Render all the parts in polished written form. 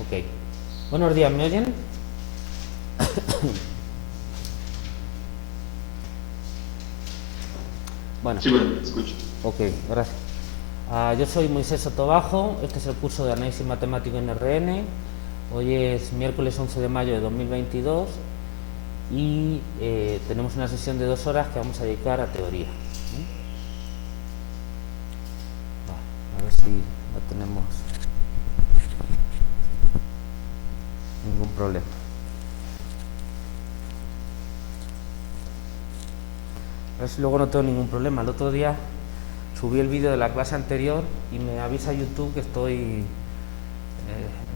Ok. Buenos días, ¿me oyen? Bueno. Sí, bueno, escucho. Ok, gracias. Yo soy Moisés Sotobajo, este es el curso de Análisis Matemático en RN. Hoy es miércoles 11 de mayo de 2022 y tenemos una sesión de 2 horas que vamos a dedicar a teoría. A ver si no tenemos ningún problema. A ver si luego no tengo ningún problema. El otro día subí el vídeo de la clase anterior y me avisa YouTube que estoy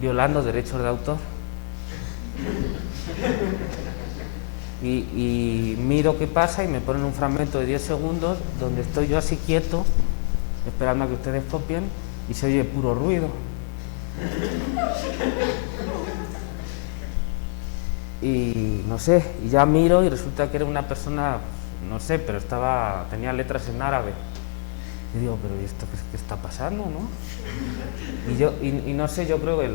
violando derechos de autor. Y miro qué pasa y me ponen un fragmento de 10 segundos donde estoy yo así quieto, esperando a que ustedes copien, y se oye puro ruido. Y no sé, y ya miro y resulta que era una persona, no sé, pero tenía letras en árabe. Y digo, pero ¿y esto qué está pasando, no? Y no sé, yo creo que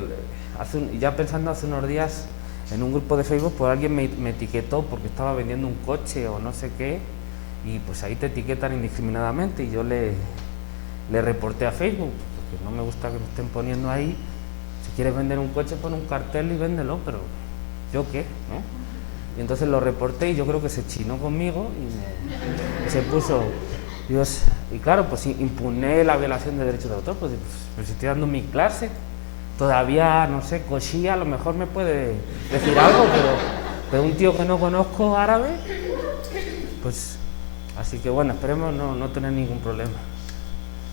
ya pensando hace unos días en un grupo de Facebook, pues alguien me etiquetó porque estaba vendiendo un coche o no sé qué, y pues ahí te etiquetan indiscriminadamente, y yo le reporté a Facebook, porque no me gusta que me estén poniendo ahí. Si quieres vender un coche, pon un cartel y véndelo, pero ¿yo qué? ¿no? Y entonces lo reporté y yo creo que se chinó conmigo y se puso... Dios, y claro, pues impugné la violación de derechos de autor, pues si estoy dando mi clase, todavía, no sé, Cochía a lo mejor me puede decir algo, pero un tío que no conozco árabe, pues, así que bueno, esperemos no tener ningún problema.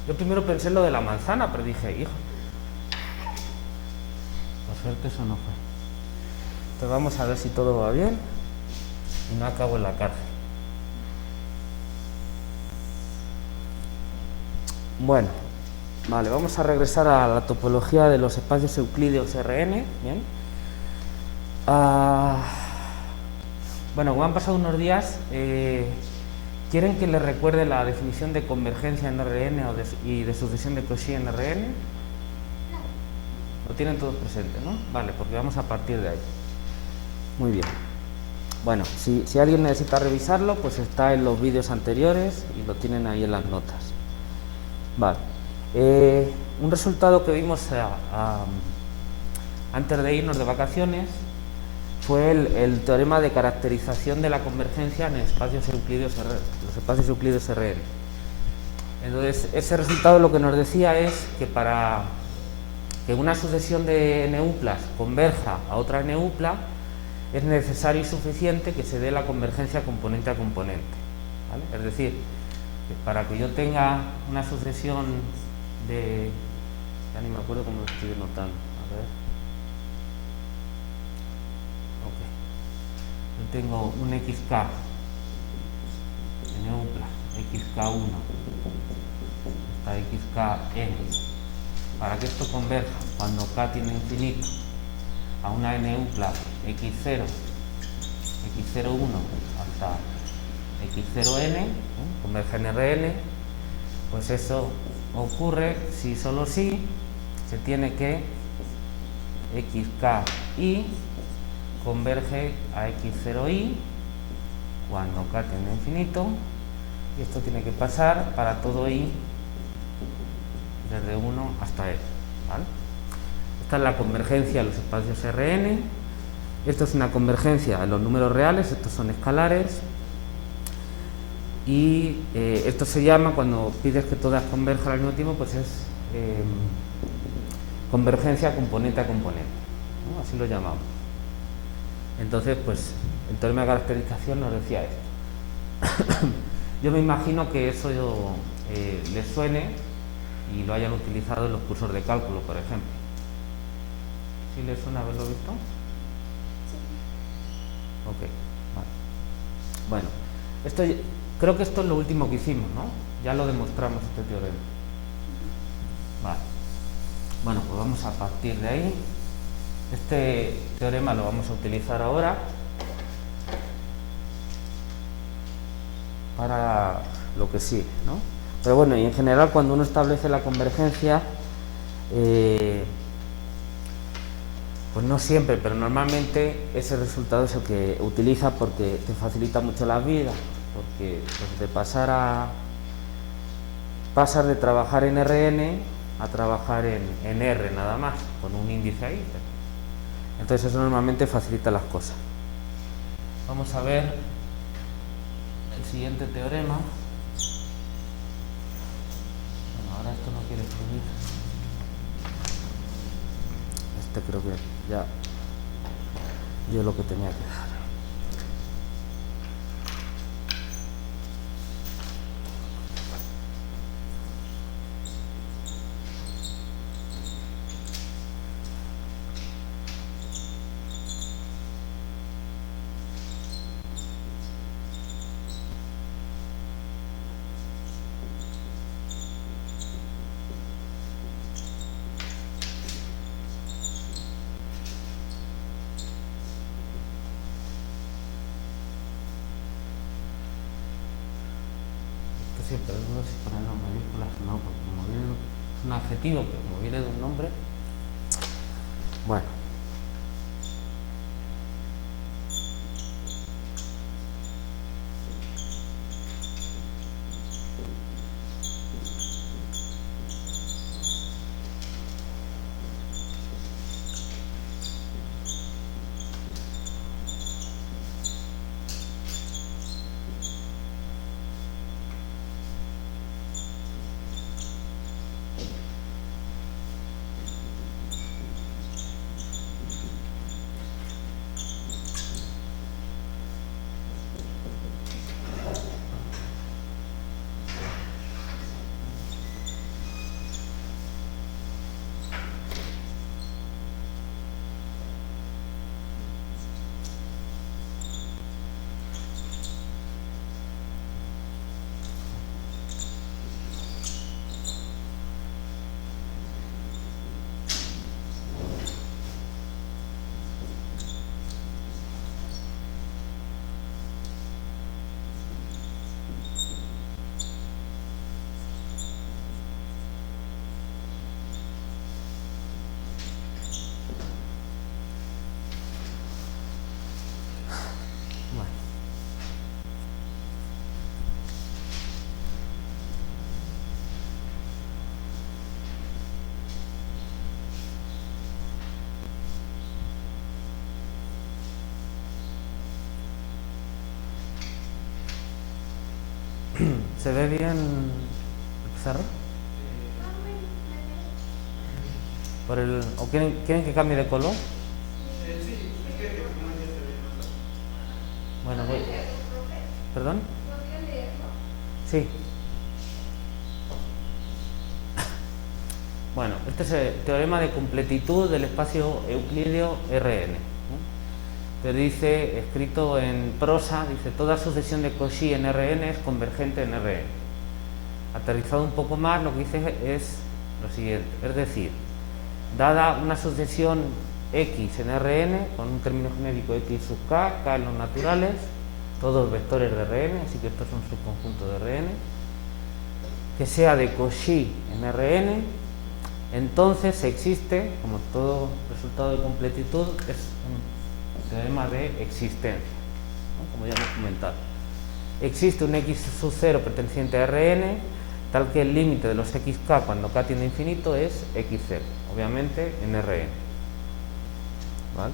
Yo primero pensé en lo de la manzana, pero dije, hijo, por suerte eso no fue. Entonces vamos a ver si todo va bien y no acabo en la cárcel. Bueno, vale, vamos a regresar a la topología de los espacios euclídeos Rn. Bien. Bueno, como han pasado unos días, ¿quieren que les recuerde la definición de convergencia en Rn y de sucesión de Cauchy en Rn? Lo tienen todos presentes, ¿no? Vale, porque vamos a partir de ahí. Muy bien. Bueno, si alguien necesita revisarlo, pues está en los vídeos anteriores y lo tienen ahí en las notas. Vale. Un resultado que vimos antes de irnos de vacaciones fue el teorema de caracterización de la convergencia en espacios euclídeos los espacios euclídeos Rn. Entonces, ese resultado lo que nos decía es que para que una sucesión de n-uplas converja a otra n-upla, es necesario y suficiente que se dé la convergencia componente a componente, ¿vale? Es decir, que para que yo tenga una sucesión de... ya ni me acuerdo cómo lo estoy notando, a ver. Ok. Yo tengo un xk n-upla, xk1, esta xkn. Para que esto converja cuando k tiene infinito a una n-upla x0, x01 hasta x0n, converge en Rn, pues eso ocurre si solo si se tiene que xki converge a x0i cuando k tiene infinito, y esto tiene que pasar para todo i desde 1 hasta e, ¿vale? Esta es la convergencia de los espacios Rn. Esto es una convergencia en los números reales, estos son escalares. Y esto se llama, cuando pides que todas converjan al mismo tiempo, pues es convergencia componente a componente, ¿no? Así lo llamamos. Entonces, pues el teorema de caracterización nos decía esto. Yo me imagino que eso les suene y lo hayan utilizado en los cursos de cálculo, por ejemplo. ¿Sí les suena haberlo visto? Sí. Ok, vale. Bueno, creo que esto es lo último que hicimos, ¿no? Ya lo demostramos este teorema. Vale. Bueno, pues vamos a partir de ahí. Este teorema lo vamos a utilizar ahora para lo que sigue, ¿no? Pero bueno, y en general cuando uno establece la convergencia, Pues no siempre, pero normalmente ese resultado es el que utiliza porque te facilita mucho la vida, porque pues, de pasar de trabajar en RN a trabajar en R nada más, con un índice ahí. Entonces eso normalmente facilita las cosas. Vamos a ver el siguiente teorema. Bueno, ahora esto no quiere escribir. Este creo que ya dio lo que tenía que dar. Sí, pero no sé si ponerlo en mayúsculas o no, porque como viene, es un adjetivo, pero como viene de un nombre. Bueno. ¿Se ve bien el pizarro? ¿O quieren que cambie de color? Bueno, voy. ¿Perdón? Sí. Bueno, este es el teorema de completitud del espacio euclídeo Rn. Te dice, escrito en prosa, dice, toda sucesión de Cauchy en Rn es convergente en Rn. Aterrizado un poco más, lo que dice es lo siguiente, es decir, dada una sucesión X en Rn, con un término genérico X sub K, K en los naturales, todos vectores de Rn, así que esto es un subconjunto de Rn, que sea de Cauchy en Rn, entonces existe, como todo resultado de completitud, es un teorema de existencia, ¿no? Como ya hemos comentado. Existe un X sub 0 perteneciente a Rn, tal que el límite de los xk cuando k tiende a infinito es x0, obviamente en Rn. ¿Vale?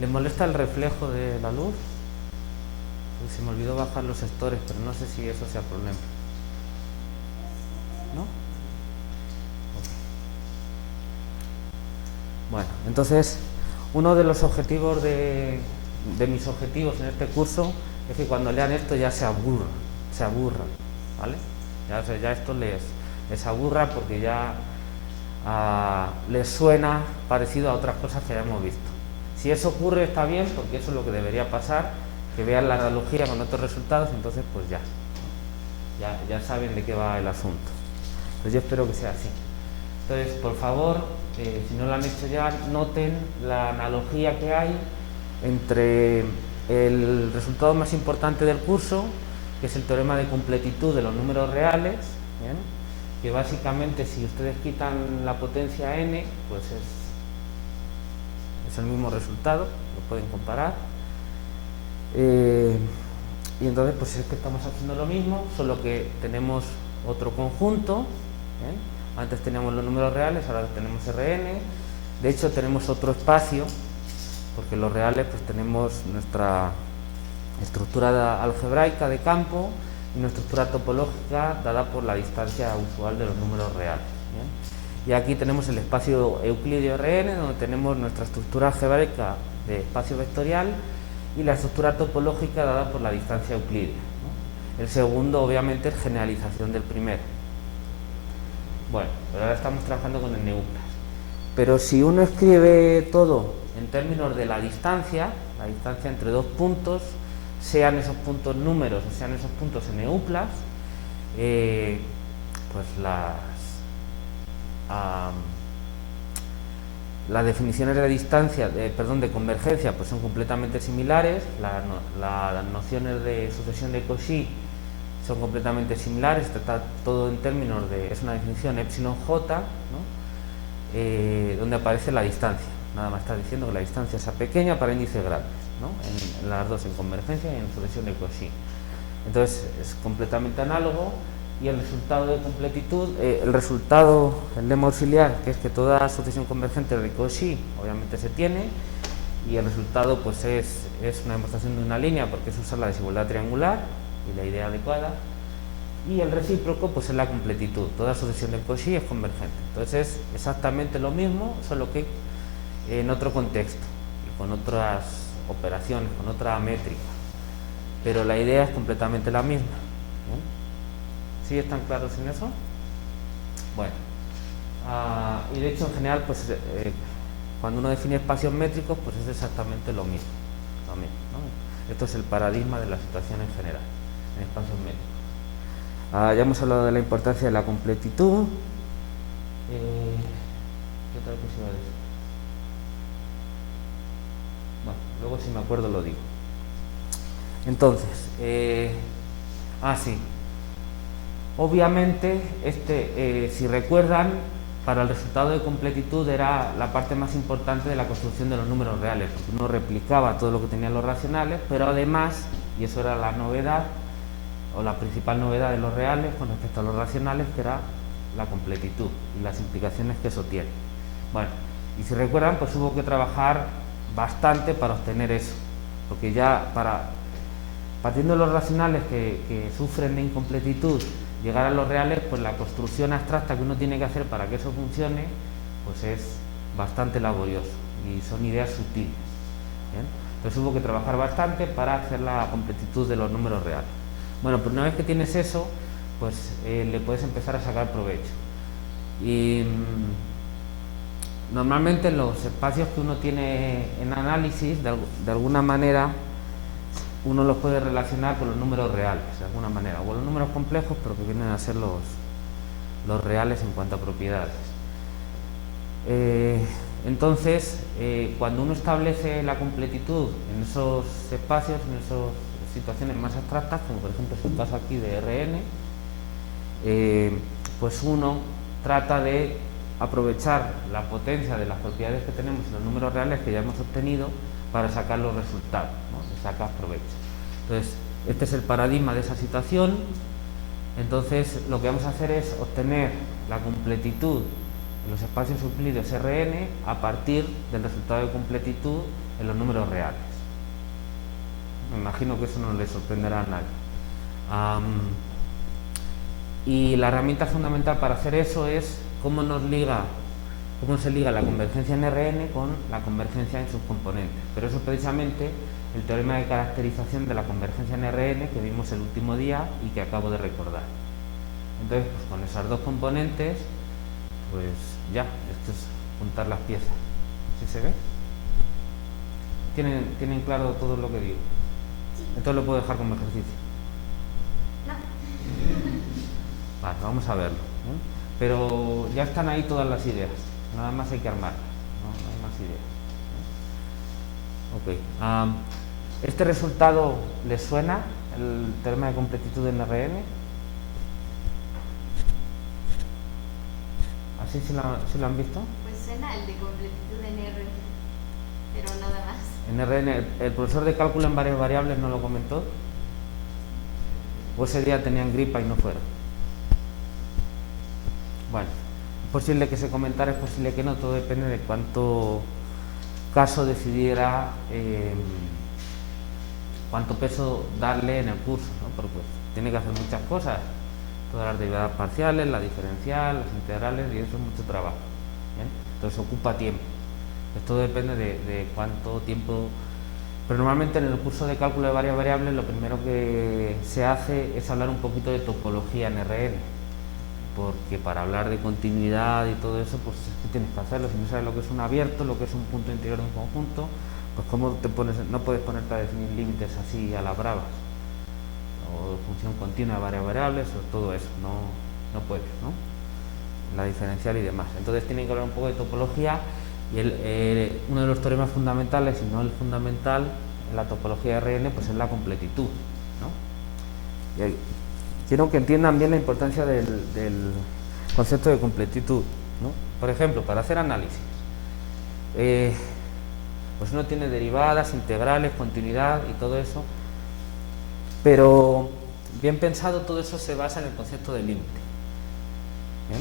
¿Les molesta el reflejo de la luz? Pues se me olvidó bajar los sectores, pero no sé si eso sea problema. ¿No? Bueno, entonces, uno de los objetivos de mis objetivos en este curso es que cuando lean esto ya se aburran, ¿vale? Ya esto les aburra porque ya les suena parecido a otras cosas que ya hemos visto. Si eso ocurre está bien, porque eso es lo que debería pasar, que vean la analogía con otros resultados, entonces pues ya saben de qué va el asunto. Pues yo espero que sea así. Entonces, por favor, si no lo han hecho ya, noten la analogía que hay entre el resultado más importante del curso, que es el teorema de completitud de los números reales, ¿bien? que básicamente si ustedes quitan la potencia n, pues es el mismo resultado, lo pueden comparar. Y entonces pues es que estamos haciendo lo mismo, solo que tenemos otro conjunto, antes teníamos los números reales, ahora tenemos Rn, de hecho tenemos otro espacio, porque los reales pues tenemos nuestra estructura algebraica de campo y nuestra estructura topológica dada por la distancia usual de los números reales. Y aquí tenemos el espacio euclídeo Rn, donde tenemos nuestra estructura algebraica de espacio vectorial y la estructura topológica dada por la distancia euclídea. El segundo, obviamente, es generalización del primero. Bueno, pero ahora estamos trabajando con el neuplas. Pero si uno escribe todo en términos de la distancia entre dos puntos, sean esos puntos números o sean esos puntos en neuplas, pues las definiciones de distancia, de convergencia, pues son completamente similares, las nociones de sucesión de Cauchy son completamente similares, está todo en términos de, es una definición epsilon j, ¿no? Donde aparece la distancia, nada más está diciendo que la distancia sea pequeña para índices grandes, ¿no? En las dos, en convergencia y en sucesión de Cauchy. Entonces es completamente análogo. Y el resultado de completitud, el lema auxiliar, que es que toda sucesión convergente de Cauchy obviamente se tiene, y el resultado pues es una demostración de una línea, porque es usar la desigualdad triangular y la idea adecuada, y el recíproco pues es la completitud, toda sucesión de Cauchy es convergente. Entonces es exactamente lo mismo, solo que en otro contexto, y con otras operaciones, con otra métrica, pero la idea es completamente la misma. ¿Sí están claros en eso? Bueno, y de hecho en general, pues cuando uno define espacios métricos, pues es exactamente lo mismo, ¿no? Esto es el paradigma de la situación en general, en espacios métricos. Ya hemos hablado de la importancia de la completitud. ¿Qué otra cosa iba a decir? Bueno, luego si me acuerdo lo digo. Entonces, sí. Obviamente, si recuerdan, para el resultado de completitud era la parte más importante de la construcción de los números reales, porque uno replicaba todo lo que tenían los racionales, pero además, y eso era la novedad, o la principal novedad de los reales con respecto a los racionales, que era la completitud y las implicaciones que eso tiene. Bueno, y si recuerdan, pues hubo que trabajar bastante para obtener eso, porque ya partiendo de los racionales que sufren de incompletitud, llegar a los reales, pues la construcción abstracta que uno tiene que hacer para que eso funcione, pues es bastante laborioso y son ideas sutiles. ¿Bien? Entonces hubo que trabajar bastante para hacer la completitud de los números reales. Bueno, pues una vez que tienes eso, pues le puedes empezar a sacar provecho. Y normalmente los espacios que uno tiene en análisis, de alguna manera, uno los puede relacionar con los números reales, de alguna manera, o con los números complejos, pero que vienen a ser los reales en cuanto a propiedades. Entonces, cuando uno establece la completitud en esos espacios, en esas situaciones más abstractas, como por ejemplo es el caso aquí de Rn, pues uno trata de aprovechar la potencia de las propiedades que tenemos en los números reales que ya hemos obtenido para sacar los resultados, ¿no? Le sacas provecho. Entonces, este es el paradigma de esa situación. Entonces, lo que vamos a hacer es obtener la completitud en los espacios euclídeos Rn a partir del resultado de completitud en los números reales. Me imagino que eso no le sorprenderá a nadie. Y la herramienta fundamental para hacer eso es cómo se liga la convergencia en Rn con la convergencia en sus componentes. Pero eso precisamente el teorema de caracterización de la convergencia en Rn que vimos el último día y que acabo de recordar. Entonces, pues con esas dos componentes, pues ya, esto es juntar las piezas. ¿Sí se ve? ¿Tienen claro todo lo que digo? Sí. Entonces lo puedo dejar como ejercicio. No. Vale, vamos a verlo. Pero ya están ahí todas las ideas. Nada más hay que armarlas, no hay más ideas. Ok. ¿Este resultado les suena? ¿El teorema de completitud en Rn? ¿Así sí lo han visto? Pues suena el de completitud en R, pero nada más. En RN, el profesor de cálculo en varias variables no lo comentó. O ese día tenían gripa y no fueron. Bueno, es posible que se comentara, es posible que no, todo depende de cuánto caso decidiera cuánto peso darle en el curso, ¿no? Porque pues, tiene que hacer muchas cosas, todas las derivadas parciales, la diferencial, las integrales, y eso es mucho trabajo. ¿Bien? Entonces ocupa tiempo. Pues todo depende de cuánto tiempo. Pero normalmente en el curso de cálculo de varias variables lo primero que se hace es hablar un poquito de topología en RN, porque para hablar de continuidad y todo eso, pues es que tienes que hacerlo. Si no sabes lo que es un abierto, lo que es un punto interior de un conjunto, pues cómo te pones, no puedes ponerte a definir límites así a las bravas, o función continua de varias variables, o todo eso, no puedes, ¿no? La diferencial y demás. Entonces tienen que hablar un poco de topología. Y uno de los teoremas fundamentales, y no el fundamental, en la topología de RN, pues es la completitud, ¿no? Y quiero que entiendan bien la importancia del concepto de completitud, ¿no? Por ejemplo, para hacer análisis, pues uno tiene derivadas, integrales, continuidad y todo eso, pero bien pensado todo eso se basa en el concepto de límite. ¿Bien?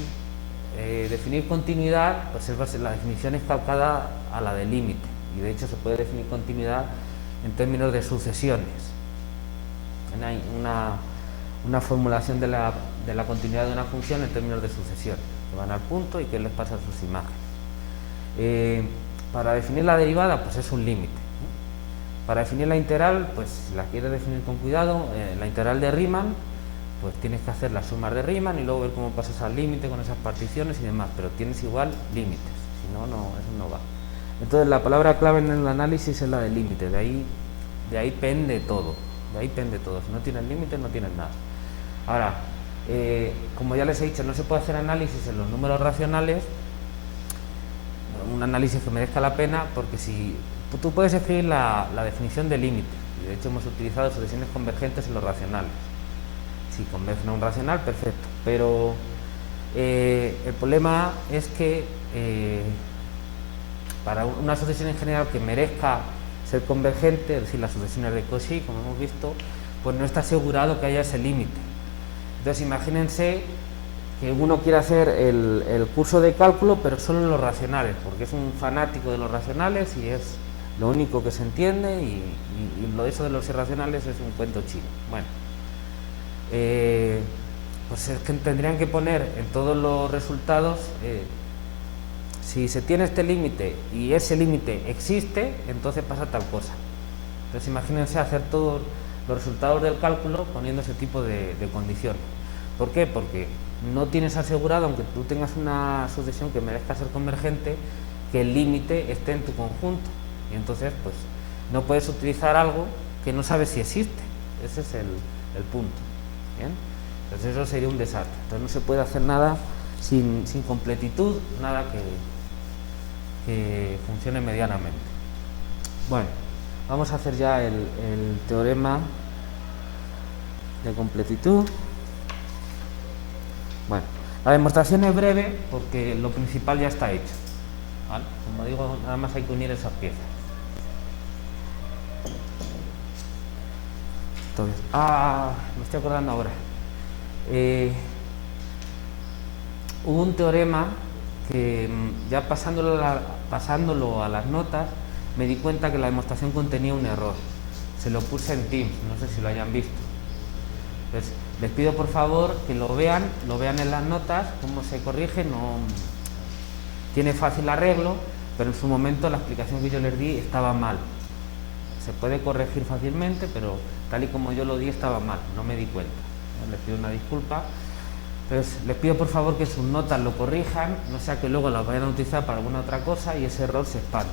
Definir continuidad, pues la definición es calcada a la de límite, y de hecho se puede definir continuidad en términos de sucesiones. Hay una formulación de la continuidad de una función en términos de sucesión, que van al punto y que les pasa a sus imágenes. Para definir la derivada, pues es un límite, ¿no? Para definir la integral, pues si la quieres definir con cuidado, la integral de Riemann, pues tienes que hacer las sumas de Riemann y luego ver cómo pasas al límite con esas particiones y demás, pero tienes igual límites, si no, eso no va. Entonces la palabra clave en el análisis es la de límite, de ahí pende todo, si no tienes límites no tienes nada. Ahora, como ya les he dicho, no se puede hacer análisis en los números racionales, un análisis que merezca la pena, porque si tú puedes escribir la definición de límite, y de hecho hemos utilizado sucesiones convergentes en los racionales. Si convergen a un racional, perfecto, pero el problema es que para una sucesión en general que merezca ser convergente, es decir, las sucesiones de Cauchy, como hemos visto, pues no está asegurado que haya ese límite. Entonces imagínense que uno quiere hacer el curso de cálculo, pero solo en los racionales, porque es un fanático de los racionales y es lo único que se entiende, y lo de eso de los irracionales es un cuento chino. Bueno, pues es que tendrían que poner en todos los resultados, si se tiene este límite y ese límite existe, entonces pasa tal cosa. Entonces imagínense hacer todos los resultados del cálculo poniendo ese tipo de condiciones. ¿Por qué? Porque no tienes asegurado, aunque tú tengas una sucesión que merezca ser convergente, que el límite esté en tu conjunto, y entonces pues no puedes utilizar algo que no sabes si existe. Ese es el punto. ¿Bien? Entonces eso sería un desastre. Entonces no se puede hacer nada sin completitud, nada que funcione medianamente. Bueno, vamos a hacer ya el teorema de completitud. Bueno, la demostración es breve porque lo principal ya está hecho, ¿vale? Como digo, nada más hay que unir esas piezas. Entonces, me estoy acordando ahora. Hubo un teorema que ya pasándolo a las notas me di cuenta que la demostración contenía un error. Se lo puse en Teams, no sé si lo hayan visto. Entonces, les pido por favor que lo vean en las notas, cómo se corrige. No tiene fácil arreglo, pero en su momento la explicación que yo les di estaba mal. Se puede corregir fácilmente, pero tal y como yo lo di estaba mal, no me di cuenta. Les pido una disculpa. Entonces, les pido por favor que sus notas lo corrijan, no sea que luego las vayan a utilizar para alguna otra cosa y ese error se expanda.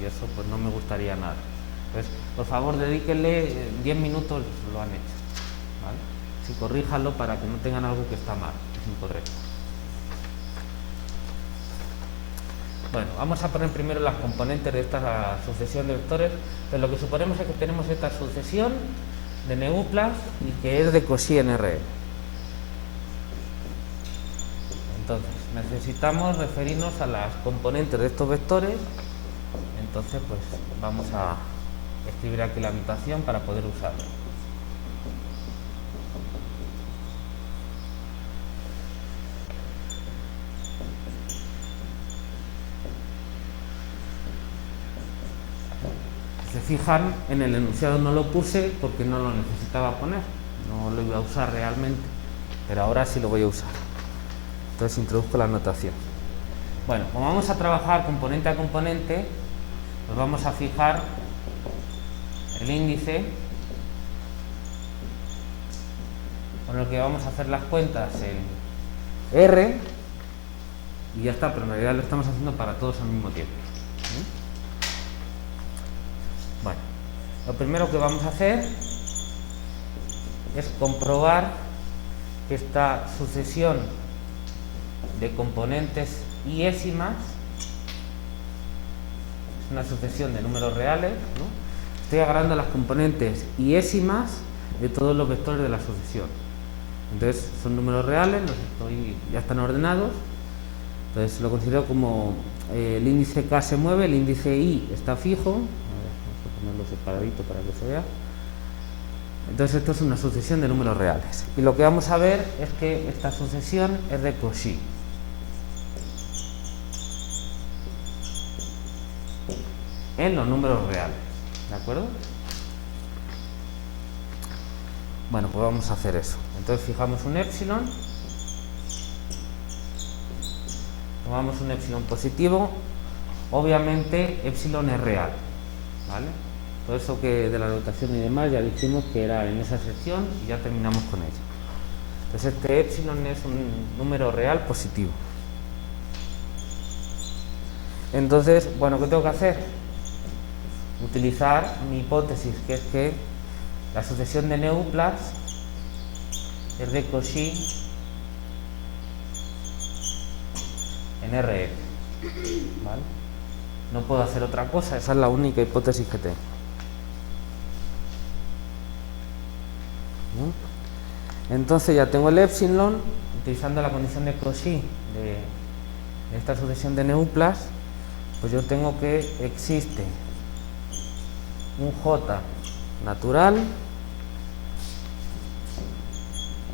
Y eso pues no me gustaría nada. Entonces, por favor, dedíquenle 10 minutos, lo han hecho, ¿vale? Sí, corríjanlo para que no tengan algo que está mal, es incorrecto. Bueno, vamos a poner primero las componentes de esta sucesión de vectores. Entonces, lo que suponemos es que tenemos esta sucesión de neuplas y que es de Cauchy en R. Entonces, necesitamos referirnos a las componentes de estos vectores. Entonces pues vamos a escribir aquí la notación para poder usarlo. Si se fijan, en el enunciado no lo puse porque no lo necesitaba poner, no lo iba a usar realmente, pero ahora sí lo voy a usar. Entonces introduzco la notación. Bueno, como vamos a trabajar componente a componente, pues vamos a fijar el índice con el que vamos a hacer las cuentas en R y ya está, pero en realidad lo estamos haciendo para todos al mismo tiempo. Bueno, lo primero que vamos a hacer es comprobar que esta sucesión de componentes iésimas es una sucesión de números reales, ¿no? Estoy agarrando las componentes iésimas de todos los vectores de la sucesión. Entonces son números reales, ya están ordenados. Entonces lo considero como el índice K se mueve, el índice I está fijo. A ver, vamos a ponerlo separadito para que se vea. Entonces esto es una sucesión de números reales. Y lo que vamos a ver es que esta sucesión es de Cauchy. En los números reales, ¿de acuerdo? Bueno, pues vamos a hacer eso. Entonces fijamos un épsilon, tomamos un épsilon positivo, obviamente épsilon es real, ¿vale? Todo eso que de la notación y demás ya dijimos que era en esa sección y ya terminamos con ello. Entonces este épsilon es un número real positivo. Entonces, bueno, ¿qué tengo que hacer? Utilizar mi hipótesis, que es que la sucesión de neuplas es de Cauchy en Rn, ¿vale? No puedo hacer otra cosa, esa es la única hipótesis que tengo. Entonces ya tengo el épsilon, utilizando la condición de Cauchy de esta sucesión de neuplas, pues yo tengo que existe un J natural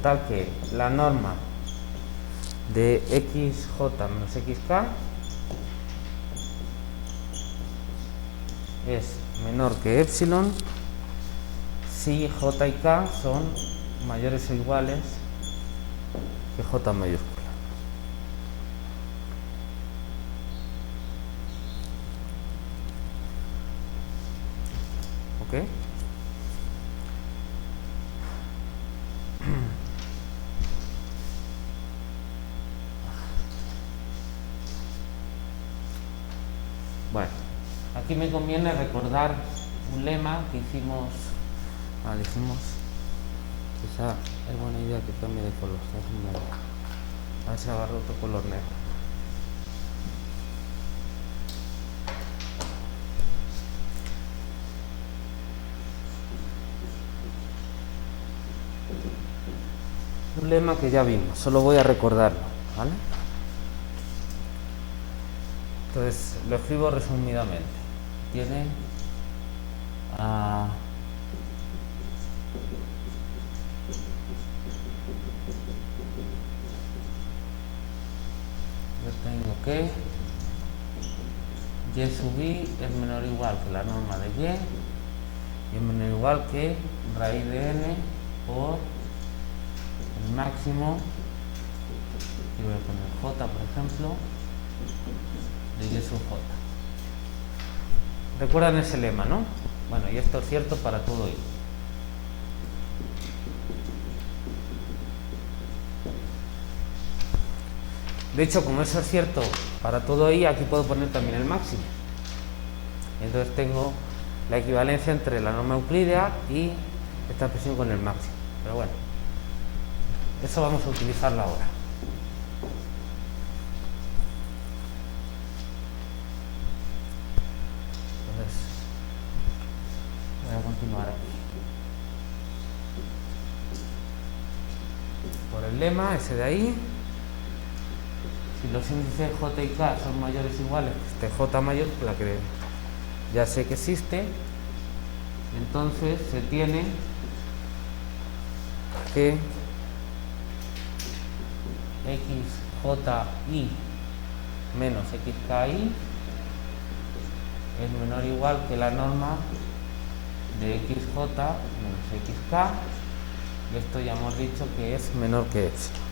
tal que la norma de xj menos xk es menor que épsilon si j y k son mayores o iguales que j mayúscula. ¿Ok? Bueno, aquí me conviene recordar un lema que hicimos. Dijimos, quizá es buena idea que cambie de color. A ver si agarro otro color negro. Un lema que ya vimos, solo voy a recordarlo, ¿vale? Entonces lo escribo resumidamente. Tiene yo tengo que y sub i es menor o igual que la norma de y es menor o igual que raíz de n por el máximo, aquí voy a poner j por ejemplo, de y sub j. ¿Recuerdan ese lema, no? Bueno, y esto es cierto para todo i. De hecho, como eso es cierto para todo i, aquí puedo poner también el máximo. Entonces tengo la equivalencia entre la norma euclídea y esta expresión con el máximo. Pero bueno, eso vamos a utilizarlo ahora. Entonces, voy a continuar aquí. Por el lema, ese de ahí. si los índices j y k son mayores o iguales que este j mayor, la que ya sé que existe, entonces se tiene que xji menos xki es menor o igual que la norma de xj menos xk, y esto ya hemos dicho que es menor que epsilon.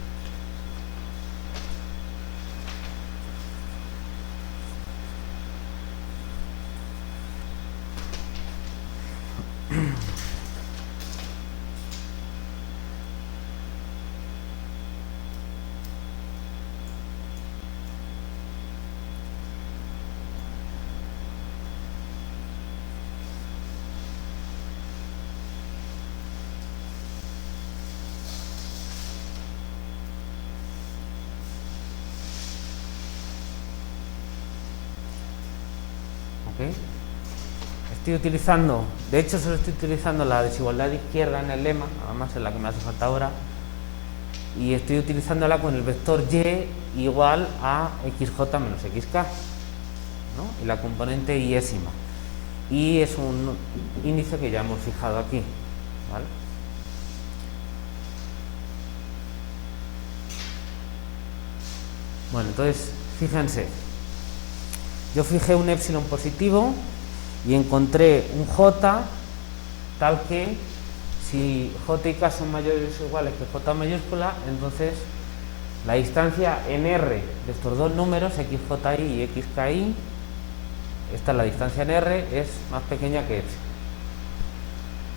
¿Okay? Estoy utilizando, de hecho solo estoy utilizando la desigualdad de izquierda en el lema, además es la que me hace falta ahora, y estoy utilizándola con el vector y igual a xj menos xk, ¿no? Y la componente iésima, y es un índice que ya hemos fijado aquí, ¿vale? Bueno, entonces fíjense, yo fijé un epsilon positivo y encontré un j tal que si j y k son mayores o iguales que j mayúscula, entonces la distancia en R de estos dos números, xji y xki, esta es la distancia en R, es más pequeña que epsilon.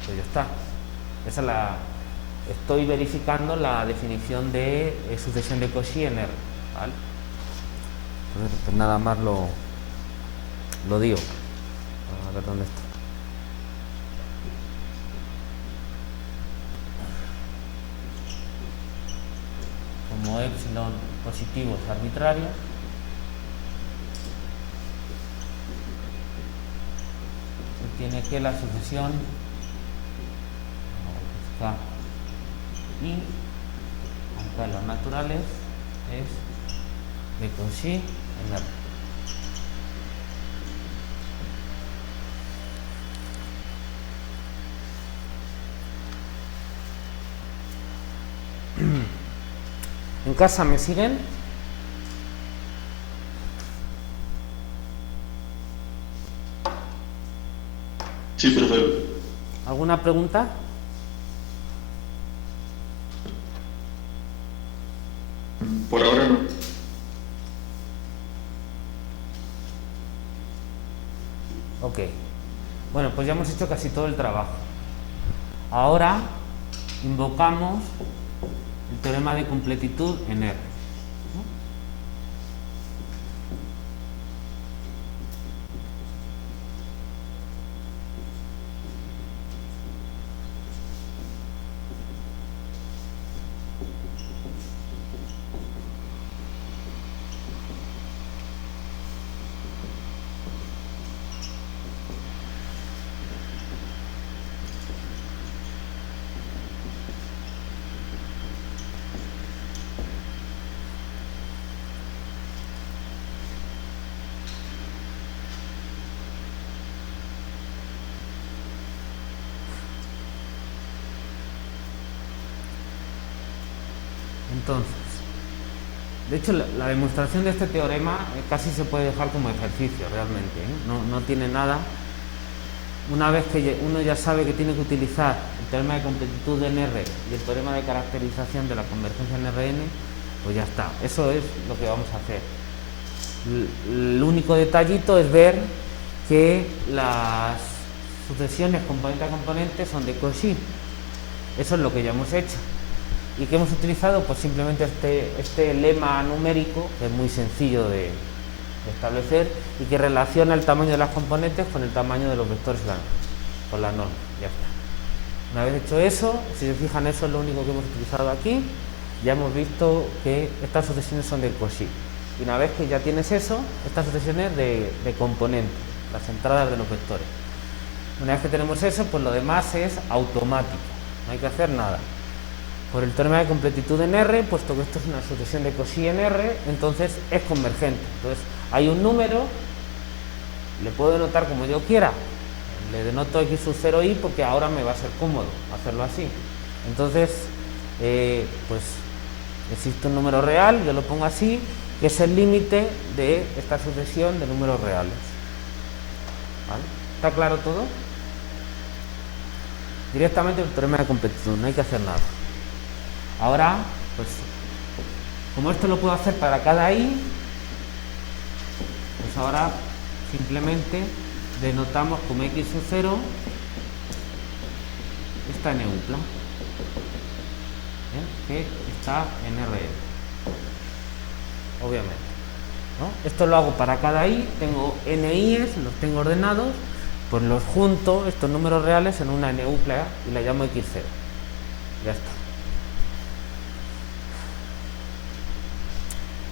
Pues ya está. Esa es la, estoy verificando la definición de sucesión de Cauchy en R, ¿vale? Entonces, pues nada más lo digo. A ver dónde está. Como epsilon positivo es arbitrario, se tiene que la sucesión K y aunque los naturales es de Cauchy en R. ¿En casa me siguen? Sí, profe. ¿Alguna pregunta? Por ahora no. Ok. Bueno, pues ya hemos hecho casi todo el trabajo. Ahora invocamos el teorema de completitud en R. Entonces, de hecho, la demostración de este teorema casi se puede dejar como ejercicio realmente, ¿eh? No tiene nada. Una vez que uno ya sabe que tiene que utilizar el teorema de completitud en R y el teorema de caracterización de la convergencia en Rn, pues ya está. Eso es lo que vamos a hacer. El único detallito es ver que las sucesiones componente a componente son de Cauchy. Eso es lo que ya hemos hecho. ¿Y que hemos utilizado? Pues simplemente este lema numérico, que es muy sencillo de establecer y que relaciona el tamaño de las componentes con el tamaño de los vectores con la norma. Ya está. Una vez hecho eso, si se fijan, eso es lo único que hemos utilizado aquí. Ya hemos visto que estas sucesiones son de Cauchy. Y una vez que ya tienes eso, estas sucesiones de componentes, las entradas de los vectores. Una vez que tenemos eso, pues lo demás es automático. No hay que hacer nada. Por el teorema de completitud en R, puesto que esto es una sucesión de Cauchy en R, entonces es convergente. Entonces hay un número, le puedo denotar como yo quiera, le denoto x sub 0i porque ahora me va a ser cómodo hacerlo así. Entonces, pues existe un número real, yo lo pongo así, que es el límite de esta sucesión de números reales. ¿Vale? ¿Está claro todo? Directamente el teorema de completitud, no hay que hacer nada. Ahora, pues, como esto lo puedo hacer para cada i, pues ahora simplemente denotamos como x sub 0 esta neupla, que está en Rn, obviamente, ¿no? Esto lo hago para cada i, tengo n i's, los tengo ordenados, pues los junto, estos números reales, en una neupla y la llamo x0. Ya está.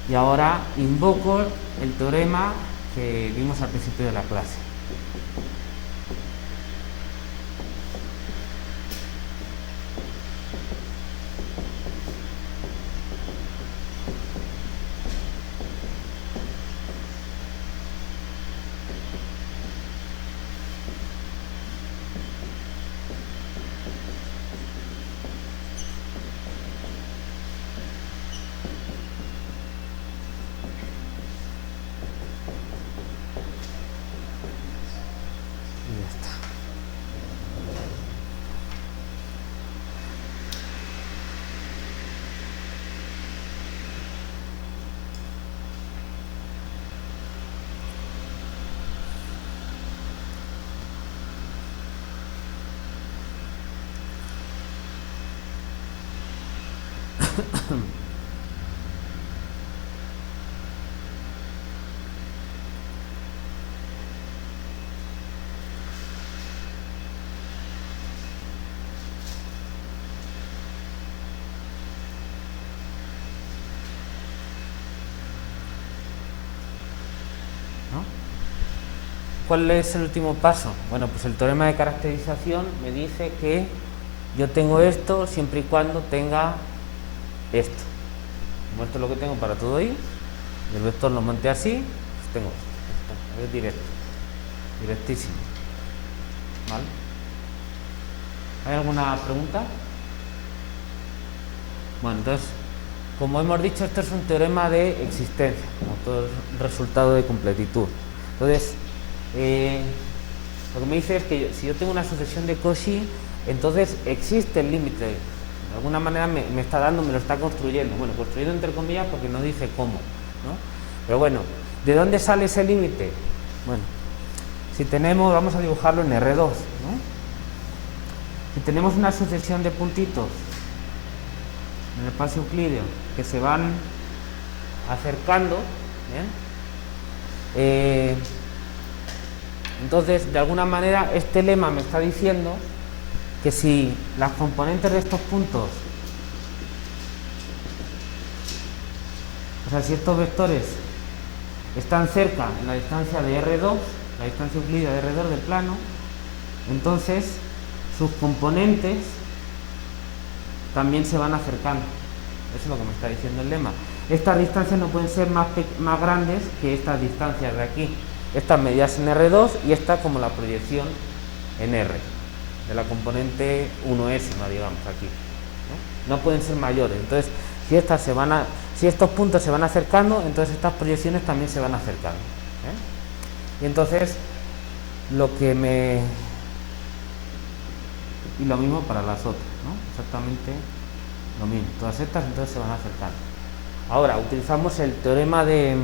Y ahora invoco el teorema que vimos al principio de la clase. Y ya está. ¿No? ¿Cuál es el último paso? Bueno, pues el teorema de caracterización me dice que yo tengo esto siempre y cuando tenga esto. Como esto es lo que tengo para todo i, y el vector lo monté así, pues tengo esto. Es directo, directísimo. ¿Vale? ¿Hay alguna pregunta? Bueno, entonces, como hemos dicho, esto es un teorema de existencia, como todo resultado de completitud. Entonces, lo que me dice es que si yo tengo una sucesión de Cauchy, entonces existe el límite. De alguna manera me está dando, me lo está construyendo. Bueno, construyendo entre comillas porque no dice cómo, ¿no? Pero bueno, ¿de dónde sale ese límite? Bueno, si tenemos, vamos a dibujarlo en R2, ¿no? Si tenemos una sucesión de puntitos en el espacio euclídeo que se van acercando, ¿bien? Entonces, de alguna manera, este lema me está diciendo que si las componentes de estos puntos, o sea, si estos vectores están cerca en la distancia de R2, la distancia euclídea de R2 del plano, entonces sus componentes también se van acercando. Eso es lo que me está diciendo el lema. Estas distancias no pueden ser más grandes que estas distancias de aquí. Estas medidas en R2 y esta como la proyección en R, de la componente 1ésima, digamos, aquí. No pueden ser mayores. Entonces, si estos puntos se van acercando, entonces estas proyecciones también se van acercando. Y entonces, y lo mismo para las otras, ¿no? Exactamente lo mismo. Todas estas entonces se van acercando. Ahora, utilizamos el teorema de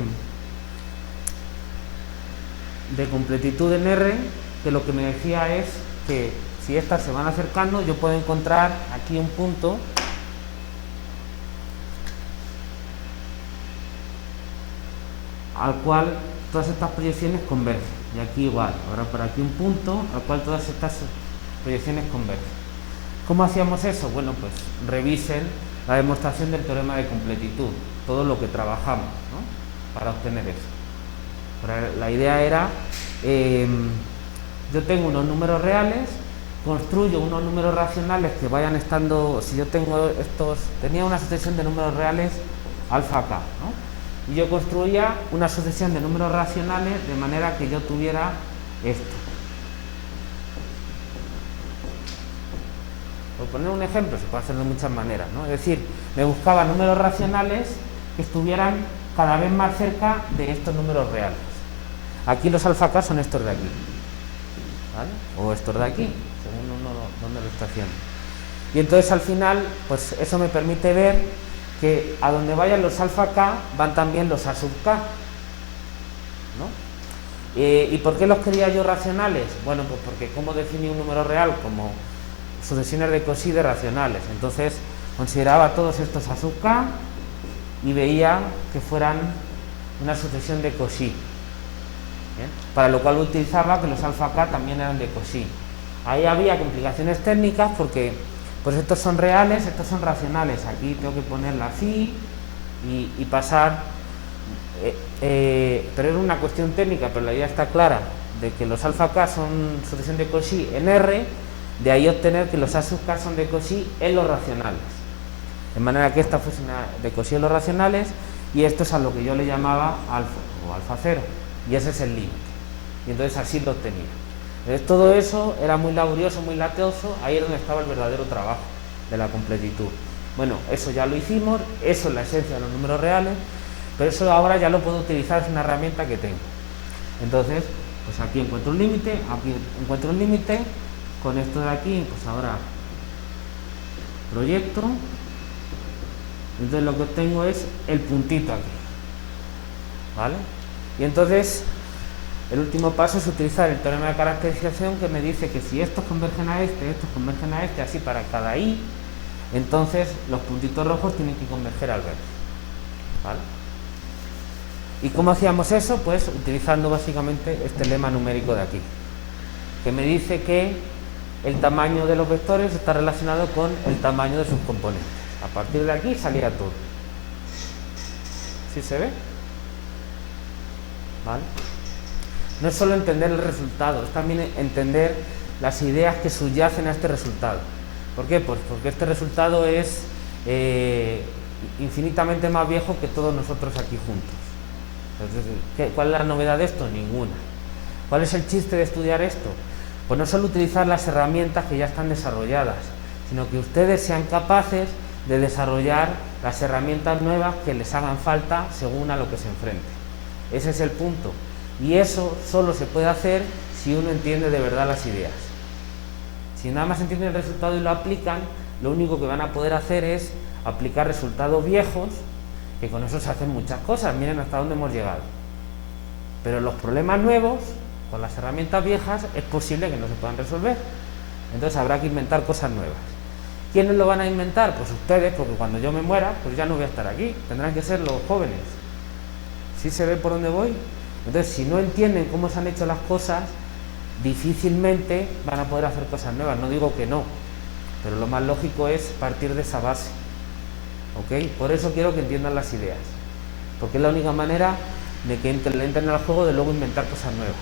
completitud en R, que lo que me decía es que si estas se van acercando, yo puedo encontrar aquí un punto al cual todas estas proyecciones convergen. Y aquí igual. Ahora por aquí un punto al cual todas estas proyecciones convergen. ¿Cómo hacíamos eso? Bueno, pues revisen la demostración del teorema de completitud, todo lo que trabajamos, ¿no? Para obtener eso. Pero la idea era, yo tengo unos números reales construyo unos números racionales que vayan estando, si yo tengo tenía una sucesión de números reales alfa k, ¿no? Y yo construía una sucesión de números racionales de manera que yo tuviera esto. Por poner un ejemplo, se puede hacer de muchas maneras, ¿no? Es decir, me buscaba números racionales que estuvieran cada vez más cerca de estos números reales. Aquí los alfa k son estos de aquí, ¿vale? O estos de aquí, según uno donde lo está haciendo. Y entonces al final, pues eso me permite ver que a donde vayan los alfa k van también los a sub k, ¿no? ¿Y por qué los quería yo racionales? Bueno, pues porque como definí un número real como sucesiones de Cauchy de racionales. Entonces consideraba todos estos a sub k y veía que fueran una sucesión de Cauchy. ¿Bien? Para lo cual utilizaba que los alfa k también eran de Cauchy. Ahí había complicaciones técnicas porque pues estos son reales, estos son racionales. Aquí tengo que poner la phi y pasar, pero es una cuestión técnica, pero la idea está clara, de que los alfa k son sucesión de Cauchy en R, de ahí obtener que los a sub k son de Cauchy en los racionales. De manera que esta fuese una de Cauchy en los racionales y esto es a lo que yo le llamaba alfa o alfa 0, y ese es el límite. Y entonces así lo obtenía. Entonces todo eso era muy laborioso, muy lateoso, ahí es donde estaba el verdadero trabajo de la completitud. Bueno, eso ya lo hicimos, eso es la esencia de los números reales, pero eso ahora ya lo puedo utilizar, es una herramienta que tengo. Entonces, pues aquí encuentro un límite, aquí encuentro un límite, con esto de aquí, pues ahora proyecto, entonces lo que obtengo es el puntito aquí, ¿vale? Y entonces el último paso es utilizar el teorema de caracterización que me dice que si estos convergen a estos convergen a así para cada i, entonces los puntitos rojos tienen que converger al verde, ¿vale? ¿Y cómo hacíamos eso? Pues utilizando básicamente este lema numérico de aquí, que me dice que el tamaño de los vectores está relacionado con el tamaño de sus componentes. A partir de aquí salía todo. ¿Sí se ve? ¿Vale? No es solo entender el resultado, es también entender las ideas que subyacen a este resultado. ¿Por qué? Pues porque este resultado es infinitamente más viejo que todos nosotros aquí juntos. Entonces, ¿cuál es la novedad de esto? Ninguna. ¿Cuál es el chiste de estudiar esto? Pues no solo utilizar las herramientas que ya están desarrolladas, sino que ustedes sean capaces de desarrollar las herramientas nuevas que les hagan falta según a lo que se enfrente. Ese es el punto. Y eso solo se puede hacer si uno entiende de verdad las ideas. Si nada más entienden el resultado y lo aplican, lo único que van a poder hacer es aplicar resultados viejos, que con eso se hacen muchas cosas. Miren hasta dónde hemos llegado. Pero los problemas nuevos, con las herramientas viejas, es posible que no se puedan resolver. Entonces habrá que inventar cosas nuevas. ¿Quiénes lo van a inventar? Pues ustedes, porque cuando yo me muera, pues ya no voy a estar aquí. Tendrán que ser los jóvenes. ¿Sí se ve por dónde voy? Entonces, si no entienden cómo se han hecho las cosas, difícilmente van a poder hacer cosas nuevas. No digo que no, pero lo más lógico es partir de esa base. ¿Ok? Por eso quiero que entiendan las ideas, porque es la única manera de que entren al juego de luego inventar cosas nuevas.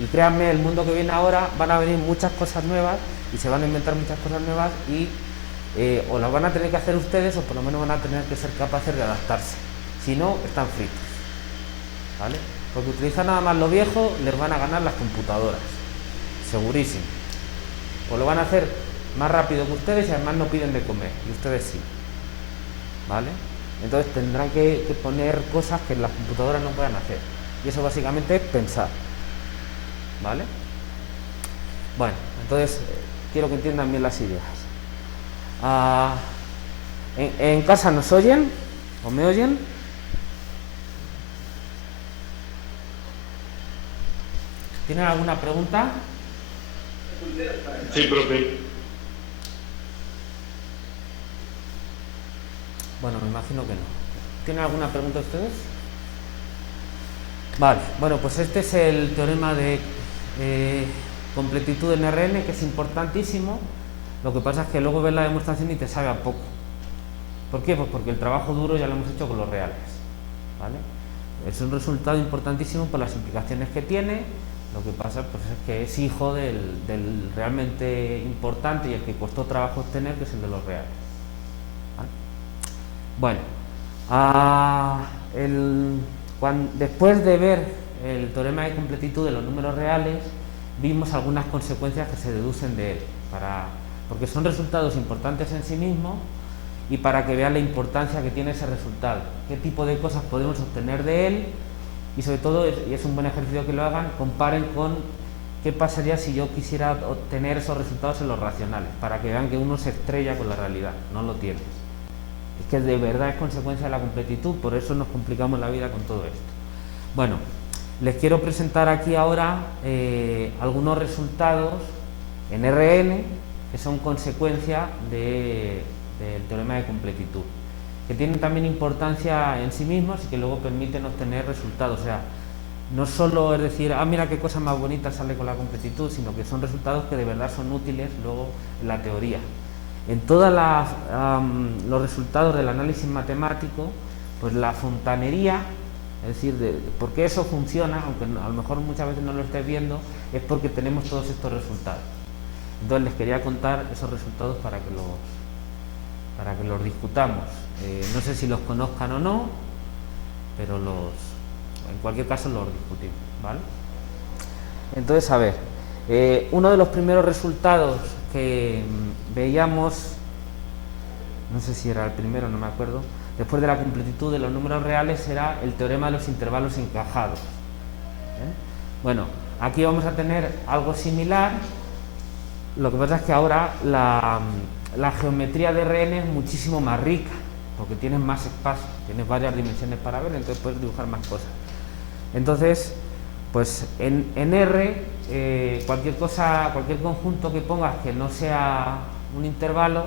Y créanme, el mundo que viene ahora van a venir muchas cosas nuevas y se van a inventar muchas cosas nuevas y o las van a tener que hacer ustedes o por lo menos van a tener que ser capaces de adaptarse. Si no, están fritos. ¿Vale? Porque utilizan nada más lo viejo, les van a ganar las computadoras. Segurísimo. O lo van a hacer más rápido que ustedes y además no piden de comer. Y ustedes sí. ¿Vale? Entonces tendrán que poner cosas que las computadoras no puedan hacer. Y eso básicamente es pensar. ¿Vale? Bueno, entonces quiero que entiendan bien las ideas. ¿En casa nos oyen? ¿O me oyen? ¿Tienen alguna pregunta? Sí, profe. Bueno, me imagino que no. ¿Tienen alguna pregunta ustedes? Vale, bueno, pues este es el teorema de completitud en Rn, que es importantísimo. Lo que pasa es que luego ves la demostración y te sabe a poco. ¿Por qué? Pues porque el trabajo duro ya lo hemos hecho con los reales. ¿Vale? Es un resultado importantísimo por las implicaciones que tiene Lo que pasa pues, es que es hijo del realmente importante y el que costó trabajo obtener, que es el de los reales. ¿Vale? Bueno, después de ver el teorema de completitud de los números reales, vimos algunas consecuencias que se deducen de él, porque son resultados importantes en sí mismos y para que vean la importancia que tiene ese resultado, qué tipo de cosas podemos obtener de él y sobre todo, y es un buen ejercicio que lo hagan, comparen con qué pasaría si yo quisiera obtener esos resultados en los racionales, para que vean que uno se estrella con la realidad, no lo tienes. Es que de verdad es consecuencia de la completitud, por eso nos complicamos la vida con todo esto. Bueno, les quiero presentar aquí ahora algunos resultados en Rn que son consecuencia del teorema de completitud, que tienen también importancia en sí mismos y que luego permiten obtener resultados. O sea, no solo es decir, mira qué cosa más bonita sale con la completitud, sino que son resultados que de verdad son útiles luego en la teoría. En todos los resultados del análisis matemático, pues la fontanería, es decir, por qué eso funciona, aunque a lo mejor muchas veces no lo estés viendo, es porque tenemos todos estos resultados. Entonces les quería contar esos resultados para que los discutamos. No sé si los conozcan o no, pero en cualquier caso los discutimos, ¿vale? Entonces, a ver, uno de los primeros resultados que veíamos, no sé si era el primero, no me acuerdo, después de la completitud de los números reales, era el teorema de los intervalos encajados. Bueno, aquí vamos a tener algo similar. Lo que pasa es que ahora la geometría de Rn es muchísimo más rica, porque tienes más espacio, tienes varias dimensiones para ver, entonces puedes dibujar más cosas. Entonces, pues en R, cualquier conjunto que pongas que no sea un intervalo,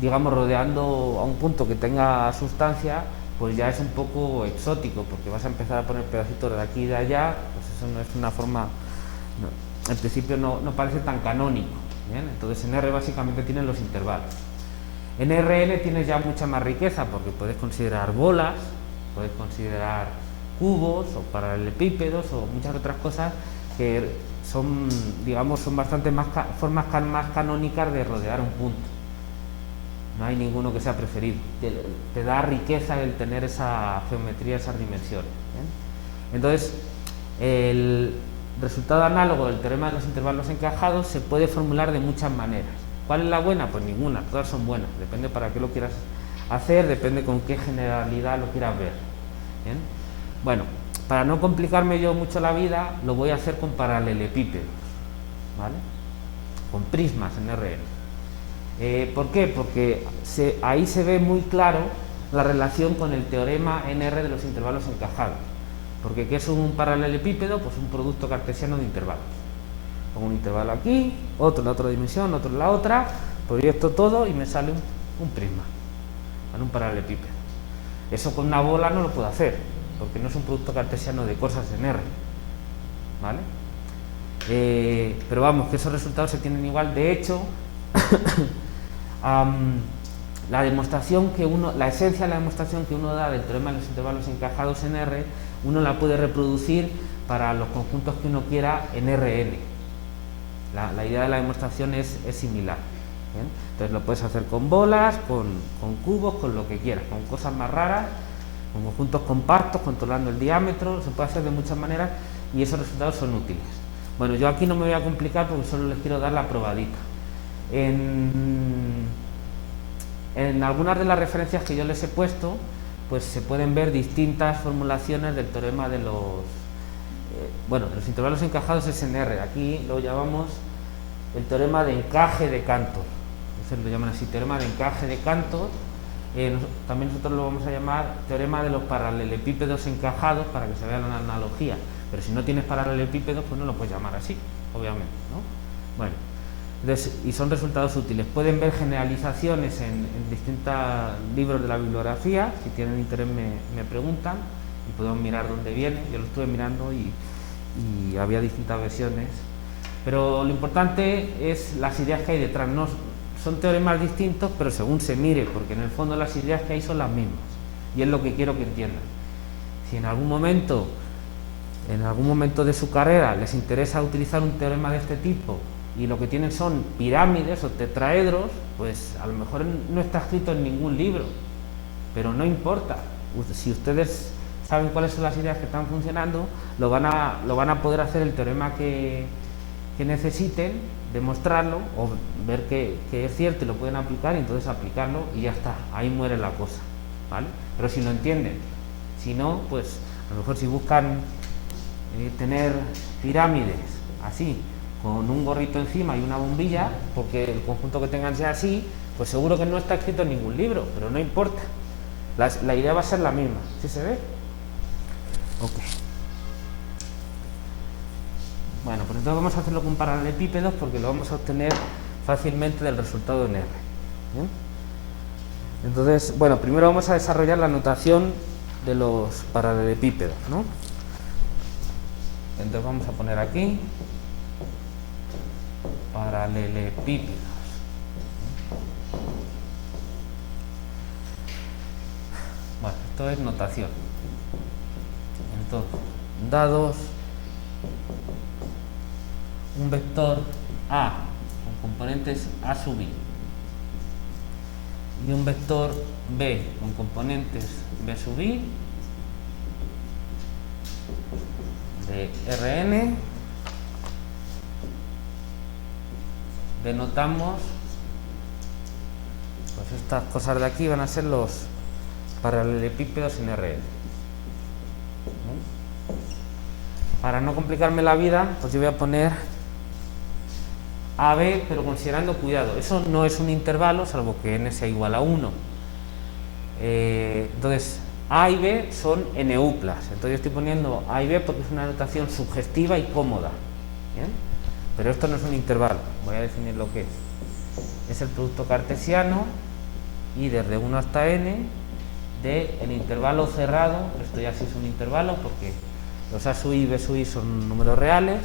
digamos rodeando a un punto que tenga sustancia, pues ya es un poco exótico, porque vas a empezar a poner pedacitos de aquí y de allá, pues eso no es una forma, en principio no parece tan canónico, ¿bien? Entonces en R básicamente tienen los intervalos. En Rn tienes ya mucha más riqueza, porque puedes considerar bolas, puedes considerar cubos o paralelepípedos o muchas otras cosas que son, digamos, son bastante más formas más canónicas de rodear un punto. No hay ninguno que sea preferido. Te da riqueza el tener esa geometría, esas dimensiones, ¿bien? Entonces, el resultado análogo del teorema de los intervalos encajados se puede formular de muchas maneras. ¿Cuál es la buena? Pues ninguna, todas son buenas. Depende para qué lo quieras hacer, depende con qué generalidad lo quieras ver, ¿bien? Bueno, para no complicarme yo mucho la vida, lo voy a hacer con paralelepípedos, ¿vale? Con prismas en Rn. ¿Por qué? Porque ahí se ve muy claro la relación con el teorema NR de los intervalos encajados. Porque ¿qué es un paralelepípedo? Pues un producto cartesiano de intervalos. Pongo un intervalo aquí, otro en la otra dimensión, otro en la otra, proyecto todo y me sale un prisma, ¿vale? Un paralelepípedo. Eso con una bola no lo puedo hacer, porque no es un producto cartesiano de cosas en R, ¿vale? Pero vamos, que esos resultados se tienen igual. De hecho, la esencia de la demostración que uno da del teorema de los intervalos encajados en R, uno la puede reproducir para los conjuntos que uno quiera en Rn. La idea de la demostración es similar, ¿bien? Entonces lo puedes hacer con bolas, con cubos, con lo que quieras, con cosas más raras, con conjuntos compactos, controlando el diámetro. Se puede hacer de muchas maneras y esos resultados son útiles. Bueno, yo aquí no me voy a complicar porque solo les quiero dar la probadita. En algunas de las referencias que yo les he puesto, pues se pueden ver distintas formulaciones del teorema de los de los intervalos encajados es en R. Aquí lo llamamos el teorema de encaje de Cantor. Entonces lo llaman así, teorema de encaje de Cantor. También nosotros lo vamos a llamar teorema de los paralelepípedos encajados, para que se vea la analogía. Pero si no tienes paralelepípedos, pues no lo puedes llamar así, obviamente, ¿no? Bueno, entonces, y son resultados útiles. Pueden ver generalizaciones en distintos libros de la bibliografía. Si tienen interés me preguntan y podemos mirar dónde viene. Yo lo estuve mirando y había distintas versiones. Pero lo importante es las ideas que hay detrás. No, son teoremas distintos, pero según se mire, porque en el fondo las ideas que hay son las mismas. Y es lo que quiero que entiendan. Si en algún momento en algún momento de su carrera les interesa utilizar un teorema de este tipo y lo que tienen son pirámides o tetraedros, pues a lo mejor no está escrito en ningún libro, pero no importa. Si ustedes saben cuáles son las ideas que están funcionando, lo van a poder hacer el teorema que necesiten, demostrarlo o ver que es cierto y lo pueden aplicar, y entonces aplicarlo y ya está, ahí muere la cosa, ¿vale? Pero si lo entienden. Si no, pues a lo mejor si buscan tener pirámides así, con un gorrito encima y una bombilla, porque el conjunto que tengan sea así, pues seguro que no está escrito en ningún libro, pero no importa. La idea va a ser la misma. ¿Sí se ve? Ok. Bueno, pues entonces vamos a hacerlo con paralelepípedos porque lo vamos a obtener fácilmente del resultado en R. ¿Bien? Entonces, bueno, primero vamos a desarrollar la notación de los paralelepípedos, ¿no? Entonces vamos a poner aquí paralelepípedos. Bueno, esto es notación. Entonces, dados un vector A con componentes A sub I y un vector B con componentes B sub I de Rn, denotamos, pues estas cosas de aquí van a ser los paralelepípedos en Rn. Para no complicarme la vida, pues yo voy a poner AB, pero considerando, cuidado, eso no es un intervalo, salvo que n sea igual a 1. Entonces, A y B son n-uplas. Entonces yo estoy poniendo A y B porque es una notación sugestiva y cómoda. ¿Bien? Pero esto no es un intervalo. Voy a definir lo que es. Es el producto cartesiano y desde 1 hasta n del intervalo cerrado. Esto ya sí es un intervalo porque los A sub i y B sub i son números reales.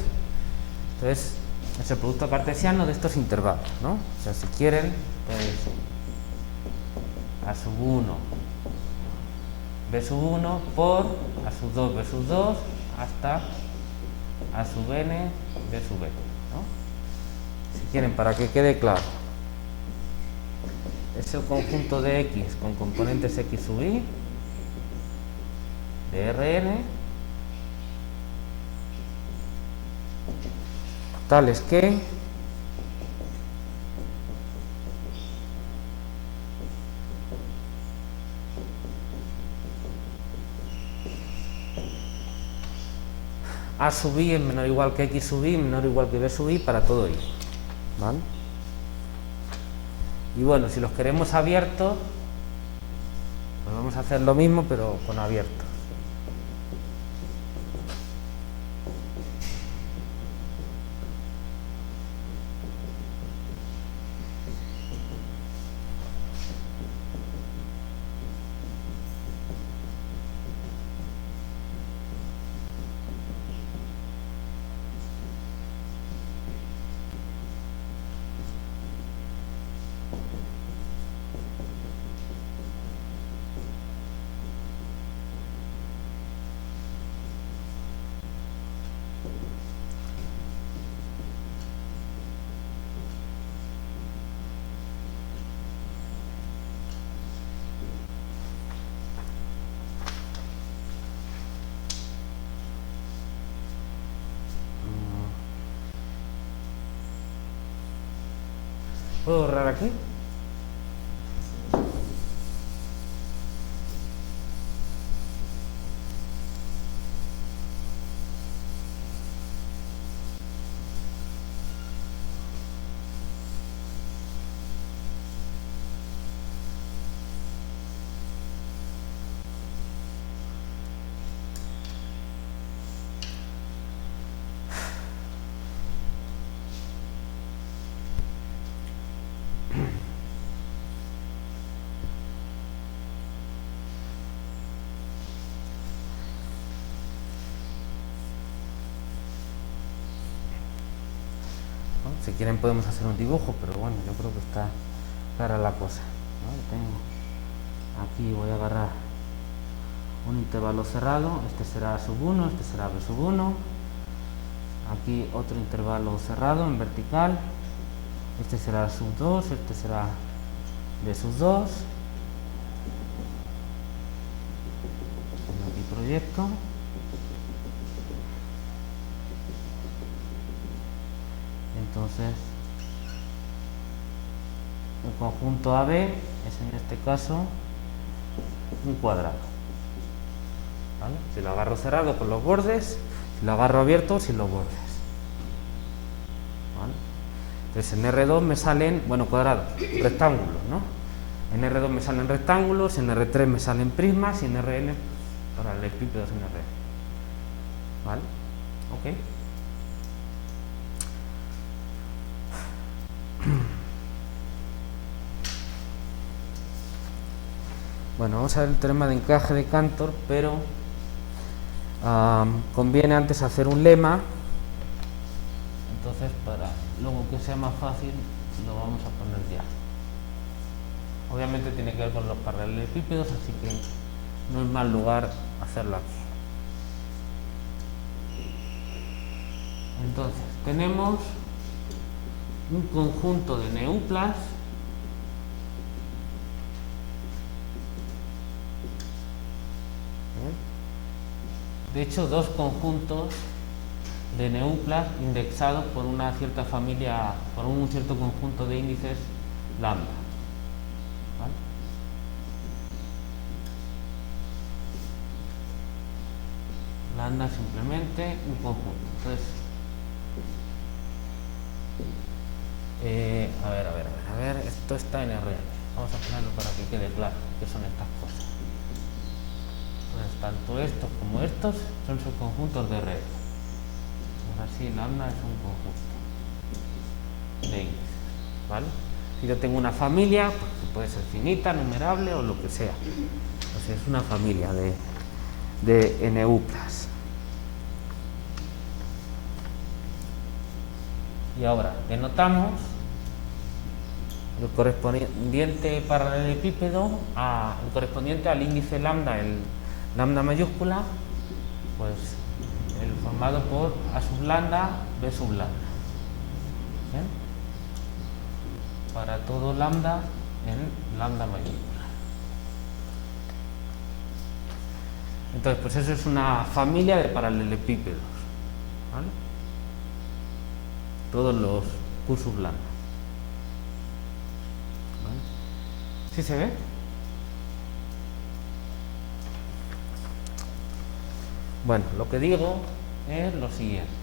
Entonces es el producto cartesiano de estos intervalos, ¿no? O sea, si quieren, pues A sub 1 B sub 1 por A sub 2 B sub 2 hasta A sub n B sub b, ¿no? Si quieren, para que quede claro, es el conjunto de X con componentes X sub i de Rn tales que A sub i es menor o igual que X sub i, menor o igual que B sub i para todo i, ¿vale? Y bueno, si los queremos abiertos, pues vamos a hacer lo mismo pero con abiertos. ¿Puedo borrar aquí? Si quieren podemos hacer un dibujo, pero bueno, yo creo que está clara la cosa, ¿no? Tengo aquí, voy a agarrar un intervalo cerrado, este será sub 1, este será b sub 1, aquí otro intervalo cerrado en vertical, este será sub 2, este será b sub 2, aquí proyecto, entonces el conjunto AB es en este caso un cuadrado, ¿vale? Si lo agarro cerrado con los bordes, si lo agarro abierto sin los bordes, ¿vale? Entonces en R2 me salen, bueno, cuadrados, rectángulos, ¿no? En R2 me salen rectángulos, en R3 me salen prismas y en Rn paralelepípedos en R. ¿Vale? ¿Ok? Bueno, vamos a ver el teorema de encaje de Cantor, pero conviene antes hacer un lema. Entonces, para luego que sea más fácil, lo vamos a poner ya. Obviamente tiene que ver con los paralelepípedos, así que no es mal lugar hacerlo aquí. Entonces, tenemos un conjunto de neuplas de hecho, dos conjuntos de neuplas indexados por una cierta familia, por un cierto conjunto de índices lambda. ¿Vale? Lambda simplemente un conjunto. Entonces, a ver, esto está en R. Vamos a ponerlo para que quede claro qué son estas cosas. Entonces, tanto estos como estos son subconjuntos de R. Así, lambda es un conjunto de índices, ¿vale? Si yo tengo una familia, pues puede ser finita, numerable o lo que sea. O sea, es una familia de neuplas. Y ahora denotamos el correspondiente paralelepípedo el correspondiente al índice lambda, el lambda mayúscula, pues el formado por A sub lambda, B sub lambda. ¿Bien? Para todo lambda en lambda mayúscula. Entonces, pues eso es una familia de paralelepípedos, ¿vale? Todos los Q sub lambda. ¿Vale? ¿Sí se ve? Bueno, lo que digo es lo siguiente.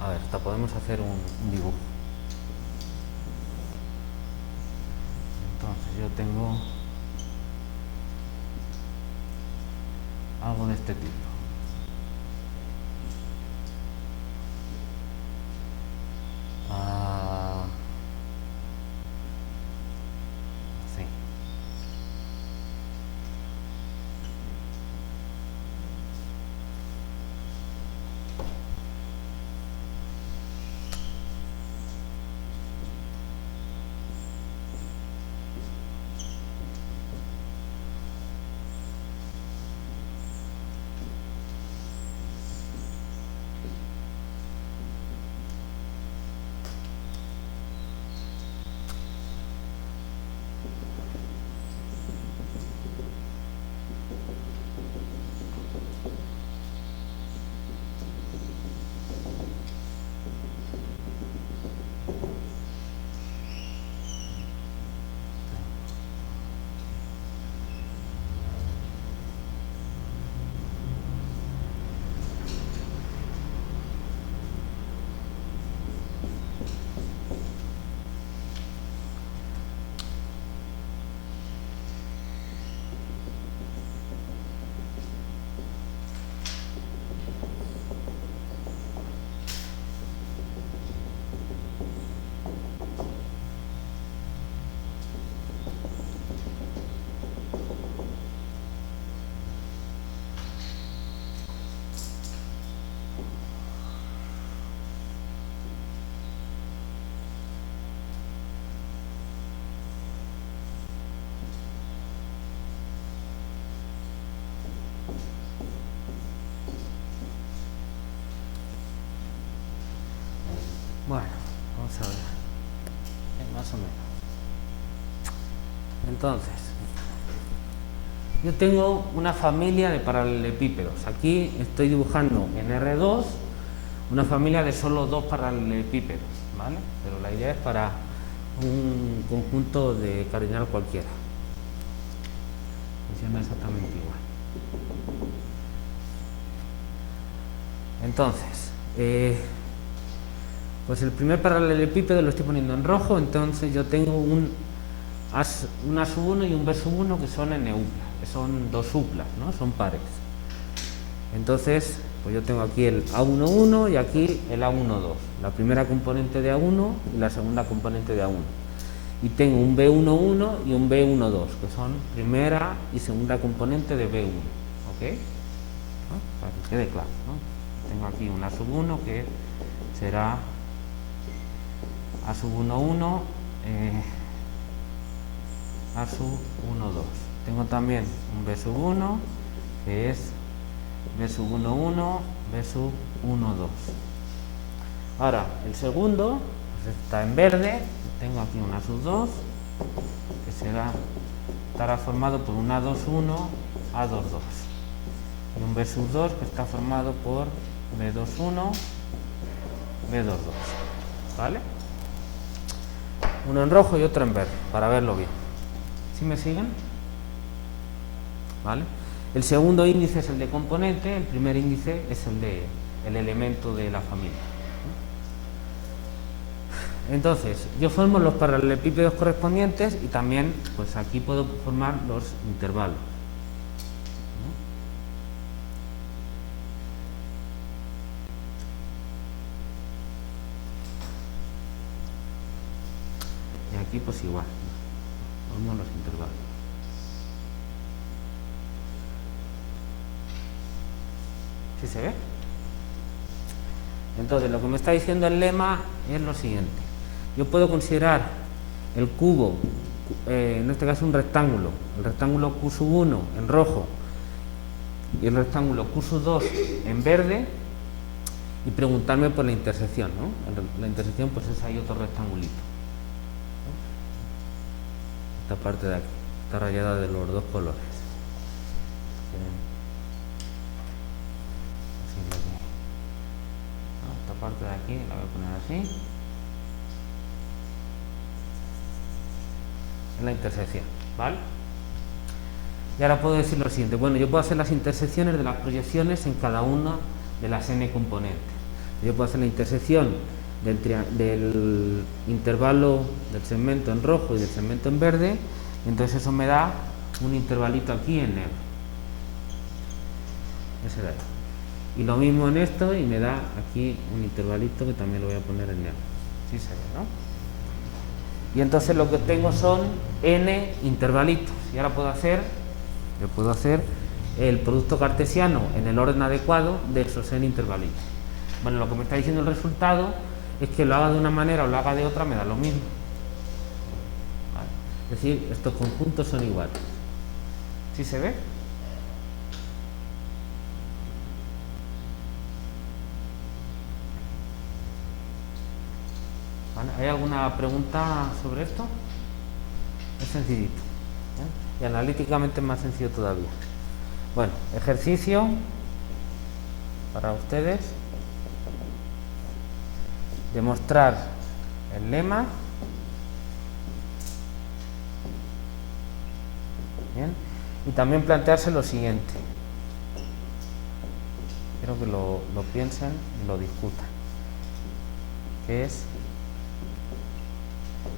A ver, hasta podemos hacer un dibujo. Entonces yo tengo algo de este tipo. Sí. Vamos a ver. Más o menos. Entonces, yo tengo una familia de paralelepípedos. Aquí estoy dibujando en R2 una familia de solo dos paralelepípedos, ¿vale? Pero la idea es para un conjunto de cardinal cualquiera. Funciona exactamente igual. Entonces, pues el primer paralelepípedo lo estoy poniendo en rojo, entonces yo tengo un A1 y un B1 que son n upla, que son dos uplas, ¿no? Son pares. Entonces, pues yo tengo aquí el A11 y aquí el A12, la primera componente de A1 y la segunda componente de A1. Y tengo un B11 y un B12, que son primera y segunda componente de B1, ¿ok? ¿No? Para que quede claro, ¿no? Tengo aquí un A1 que será A11, A12. Tengo también un B1 que es B11, B12. Ahora, el segundo pues está en verde. Tengo aquí un A2 que estará formado por un A21, A22. Y un B2 que está formado por B21, B22. ¿Vale? Uno en rojo y otro en verde, para verlo bien. ¿Sí me siguen? ¿Vale? El segundo índice es el de componente, el primer índice es el elemento de la familia. Entonces, yo formo los paralelepípedos correspondientes y también, pues aquí puedo formar los intervalos. Y aquí pues igual, formo los intervalos. ¿Sí se ve? Entonces, lo que me está diciendo el lema es lo siguiente. Yo puedo considerar el cubo, en este caso un rectángulo, el rectángulo Q1 en rojo y el rectángulo Q2 en verde y preguntarme por la intersección, ¿no? La intersección pues es ahí otro rectangulito. Esta parte de aquí está rayada de los dos colores. Esta parte de aquí la voy a poner así. En la intersección, ¿vale? Y ahora puedo decir lo siguiente. Bueno, yo puedo hacer las intersecciones de las proyecciones en cada una de las n componentes. Yo puedo hacer la intersección del intervalo del segmento en rojo y del segmento en verde, y entonces eso me da un intervalito aquí en negro. Ese de ahí. Y lo mismo en esto, y me da aquí un intervalito que también lo voy a poner en negro. Sí se ve, ¿no? Y entonces lo que tengo son n intervalitos. Y ahora yo puedo hacer el producto cartesiano en el orden adecuado de esos n intervalitos. Bueno, lo que me está diciendo el resultado es que lo haga de una manera o lo haga de otra, me da lo mismo. ¿Vale? Es decir, estos conjuntos son iguales. ¿Sí se ve? ¿Vale? ¿Hay alguna pregunta sobre esto? Es sencillito, ¿eh? Y analíticamente es más sencillo todavía. Bueno, ejercicio para ustedes. Demostrar el lema. Bien. Y también plantearse lo siguiente. Quiero que lo piensen y lo discutan. Que es,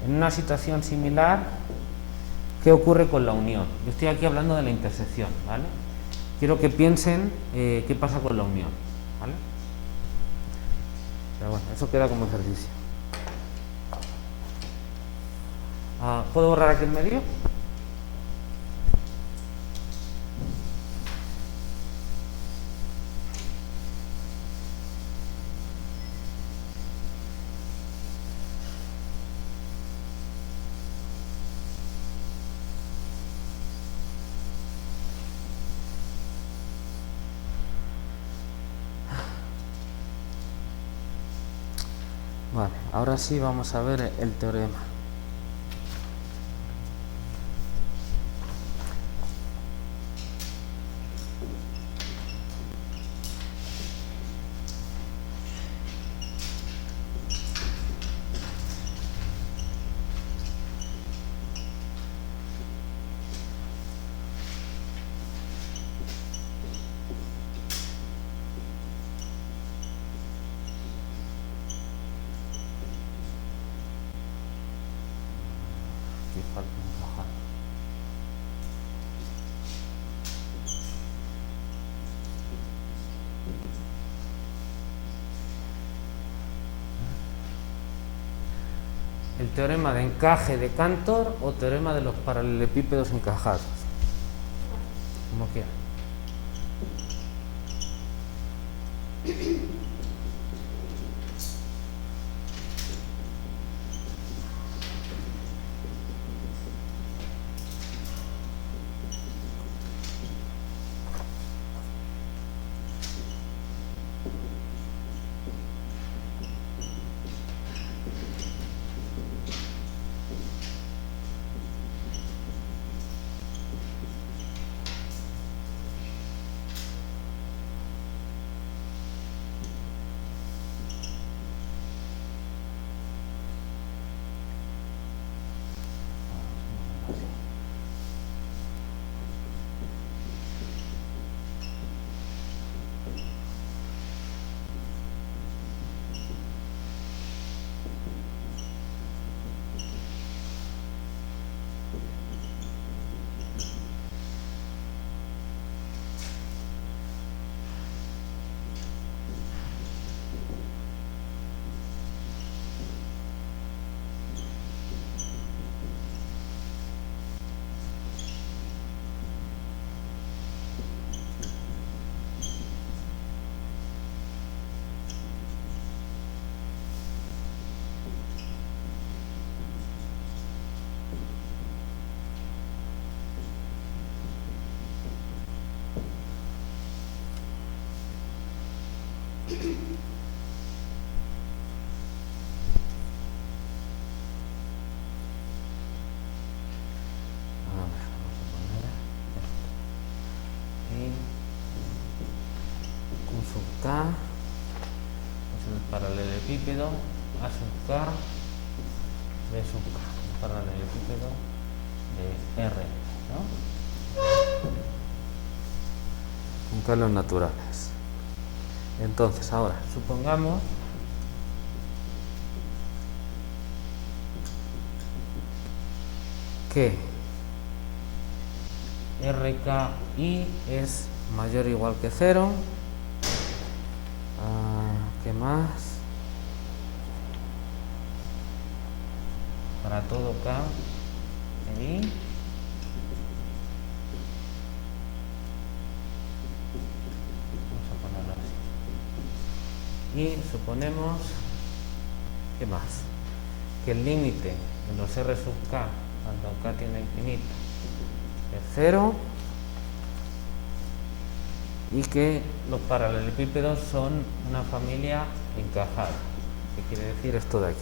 en una situación similar, ¿qué ocurre con la unión? Yo estoy aquí hablando de la intersección, ¿vale? Quiero que piensen qué pasa con la unión, ¿vale? Pero bueno, eso queda como ejercicio. ¿Puedo borrar aquí el medio? Vale, ahora sí vamos a ver el teorema. Aquí falta encajar. El teorema de encaje de Cantor o teorema de los paralelepípedos encajados. Como quieran. K es el paralelepípedo A sub K, B sub K, el paralelepípedo de R, ¿no? Con calos naturales. Entonces, ahora, supongamos que RKI es mayor o igual que 0. ¿Qué más? Para todo K en I. Vamos a ponerlo así. Y suponemos, ¿qué más? Que el límite de los R sub K cuando K tiende a infinito es 0 y que los paralelepípedos son una familia encajada. ¿Qué quiere decir esto de aquí?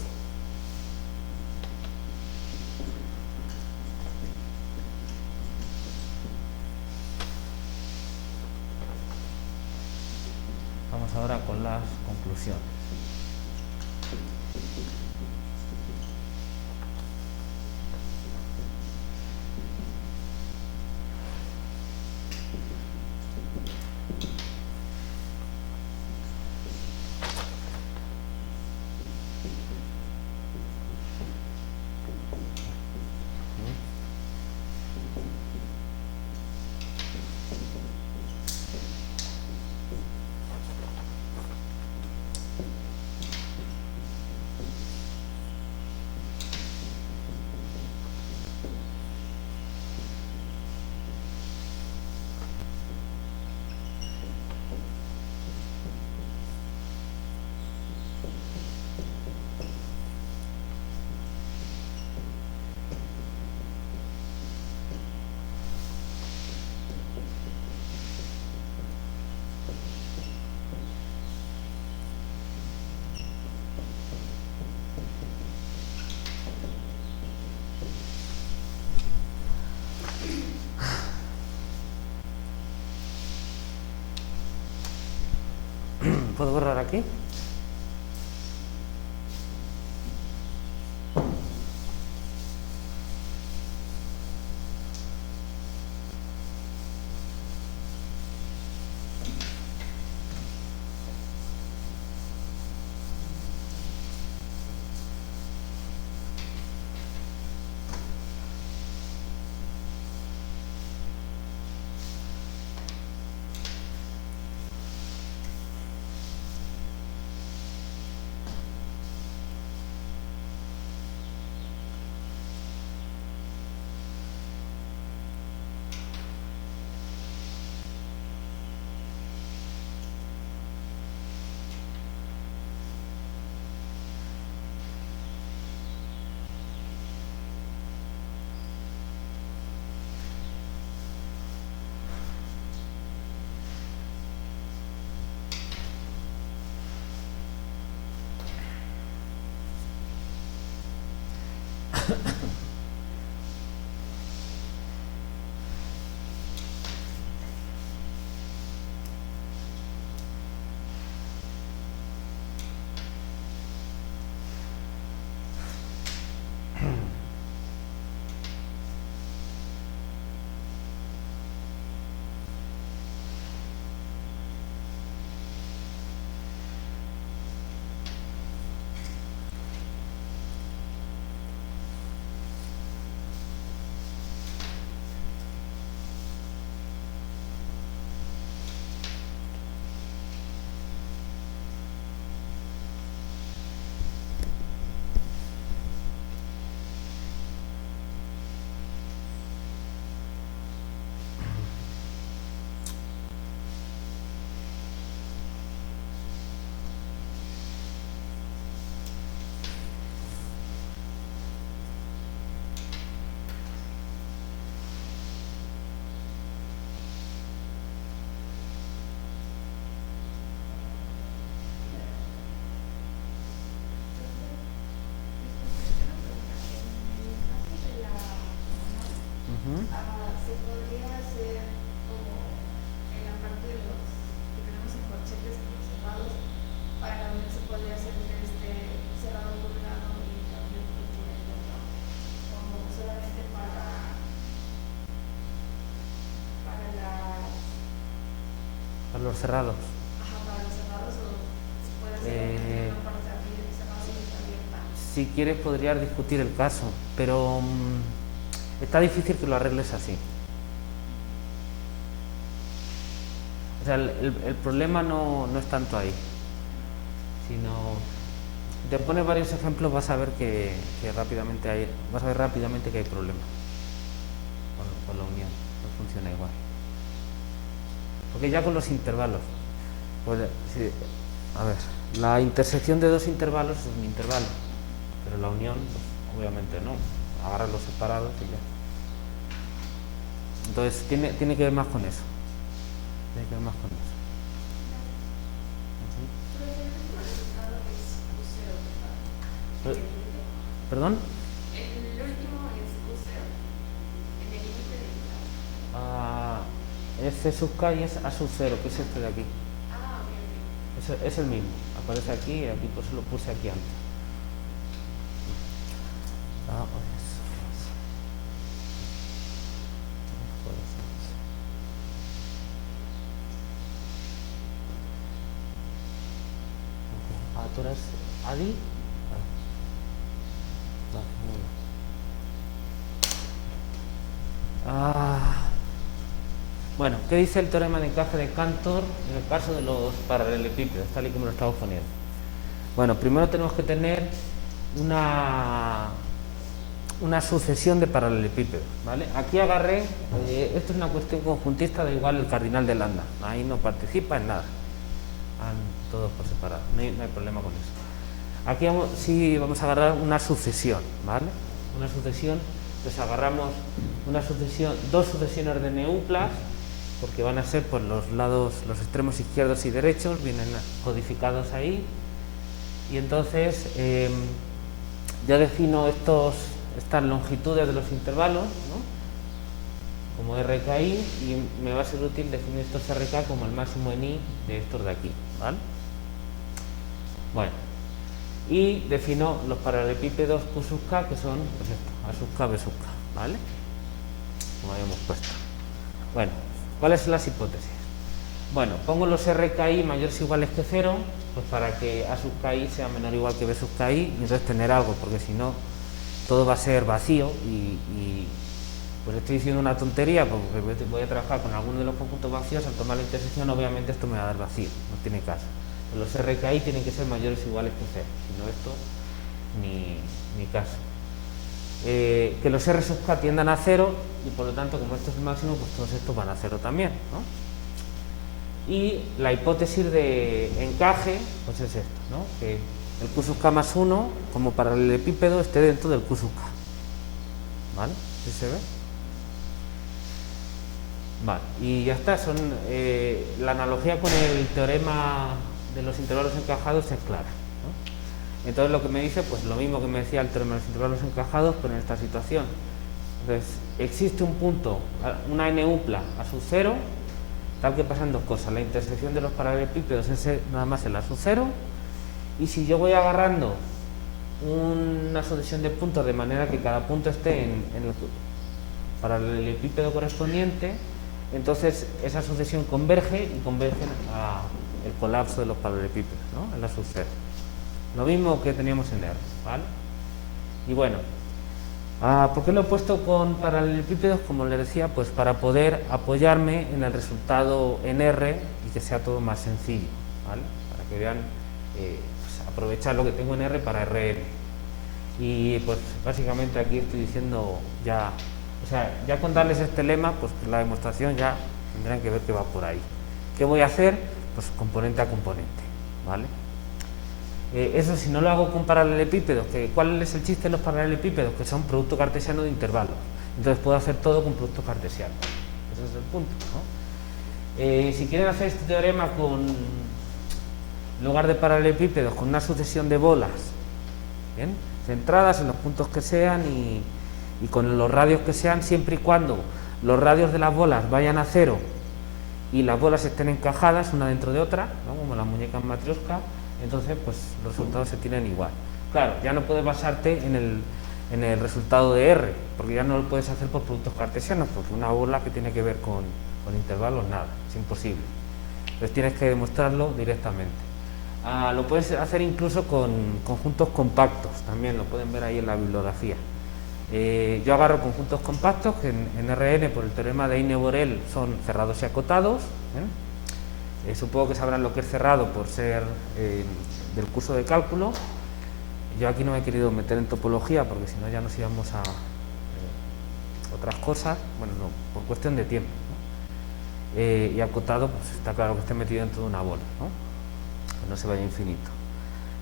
Vamos ahora con las conclusiones. ¿Puedo borrar aquí? Se podría hacer como en la parte de los que tenemos en corchetes como cerrados, para la unión se podría hacer cerrado por un lado y la unión por el otro, como solamente para los cerrados. Ajá, para los cerrados, o se puede hacer una parte cerrada y otra abierta. Si quieres podrías discutir el caso, pero está difícil que lo arregles así. O sea, el problema no es tanto ahí, sino te pones varios ejemplos, vas a ver que rápidamente hay problema con la unión, no funciona igual. Porque ya con los intervalos, pues sí, a ver, la intersección de dos intervalos es un intervalo, pero la unión, pues, obviamente no. Agarras los separados y ya. Entonces tiene que ver más con eso. Tiene que ver más con eso. ¿Perdón? El último es U0, en el límite de F sub k y es A sub 0, que es este de aquí. ok. Es el mismo. Aparece aquí y aquí pues lo puse aquí antes. ¿Tú eres Adi? Bueno, ¿qué dice el teorema de encaje de Cantor en el caso de los paralelepípedos, tal y como lo estamos poniendo? Bueno, primero tenemos que tener una sucesión de paralelepípedos, ¿vale? Aquí agarré, esto es una cuestión conjuntista, da igual el cardinal de lambda, ahí no participa en nada, todos por separado, no hay problema con eso. Aquí sí vamos a agarrar una sucesión, ¿vale? Una sucesión, entonces agarramos dos sucesiones de neuplas, porque van a ser por los lados, los extremos izquierdos y derechos, vienen codificados ahí, y entonces ya defino estas longitudes de los intervalos, ¿no? Como RKI, y me va a ser útil definir estos RK como el máximo en I de estos de aquí, ¿vale? Bueno, y defino los paralelepípedos Q sub K, que son, pues esto, A sub K, B sub K, ¿vale? Como habíamos puesto. Bueno, ¿cuáles son las hipótesis? Bueno, pongo los RKI mayores o iguales que 0, pues para que A sub KI sea menor o igual que B sub KI, y entonces tener algo, porque si no, todo va a ser vacío y pues estoy diciendo una tontería, porque voy a trabajar con alguno de los conjuntos vacíos, al tomar la intersección obviamente esto me va a dar vacío, no tiene caso. Los RKI tienen que ser mayores o iguales que 0, si no esto ni caso. Que los R sub K tiendan a 0 y por lo tanto como esto es el máximo, pues todos estos van a 0 también, ¿no? Y la hipótesis de encaje, pues es esto, ¿no? Que el Q sub K más 1 como paralelepípedo esté dentro del Q sub K, ¿vale? ¿Sí se ve? Vale, y ya está, son la analogía con el teorema de los intervalos encajados es clara, ¿no? Entonces lo que me dice, pues lo mismo que me decía el teorema de los intervalos encajados, pero en esta situación. Entonces, existe un punto, una n upla a sub 0, tal que pasan dos cosas, la intersección de los paralelepípedos es nada más el a sub 0, y si yo voy agarrando una sucesión de puntos de manera que cada punto esté en el paralelepípedo correspondiente, entonces esa sucesión converge y converge al colapso de los paralelepípedos, ¿no? En la sub 0. Lo mismo que teníamos en R, ¿vale? Y bueno, ¿por qué lo he puesto con paralelepípedos? Como les decía, pues para poder apoyarme en el resultado en R y que sea todo más sencillo, ¿vale? Para que vean, pues aprovechar lo que tengo en R para Rn. Y pues básicamente aquí estoy diciendo ya, o sea, ya con darles este lema, pues la demostración ya tendrán que ver que va por ahí. ¿Qué voy a hacer? Pues componente a componente, ¿vale? Eso si no lo hago con paralelepípedos, ¿cuál es el chiste de los paralelepípedos? Que son producto cartesiano de intervalos. Entonces puedo hacer todo con producto cartesiano. Ese es el punto, ¿no? Si quieren hacer este teorema con, en lugar de paralelepípedos, con una sucesión de bolas, ¿bien? Centradas en los puntos que sean y con los radios que sean, siempre y cuando los radios de las bolas vayan a 0 y las bolas estén encajadas una dentro de otra, ¿no? Como la muñeca en Matrioska, entonces pues los resultados se tienen igual. Claro, ya no puedes basarte en el resultado de R, porque ya no lo puedes hacer por productos cartesianos, porque una bola que tiene que ver con intervalos, nada, es imposible. Entonces tienes que demostrarlo directamente. Lo puedes hacer incluso con conjuntos compactos, también lo pueden ver ahí en la bibliografía. Yo agarro conjuntos compactos que en Rn por el teorema de Heine-Borel son cerrados y acotados, ¿eh? Supongo que sabrán lo que es cerrado por ser del curso de cálculo. Yo aquí no me he querido meter en topología porque si no ya nos íbamos a otras cosas, bueno, no, por cuestión de tiempo, ¿no? Y acotado, pues está claro que esté metido dentro de una bola, ¿no? Que no se vaya infinito.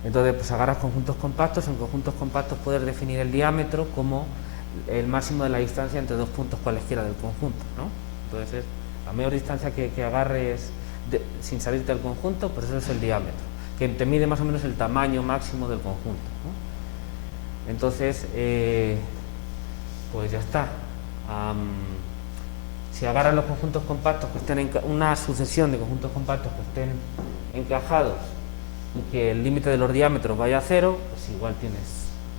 Entonces, pues agarras conjuntos compactos, en conjuntos compactos puedes definir el diámetro como el máximo de la distancia entre dos puntos cualesquiera del conjunto, ¿no? Entonces, la mayor distancia que agarres sin salirte del conjunto, pues eso es el diámetro, que te mide más o menos el tamaño máximo del conjunto, ¿no? Entonces, pues ya está. Si agarras los conjuntos compactos que estén una sucesión de conjuntos compactos que estén encajados y que el límite de los diámetros vaya a 0, pues igual tienes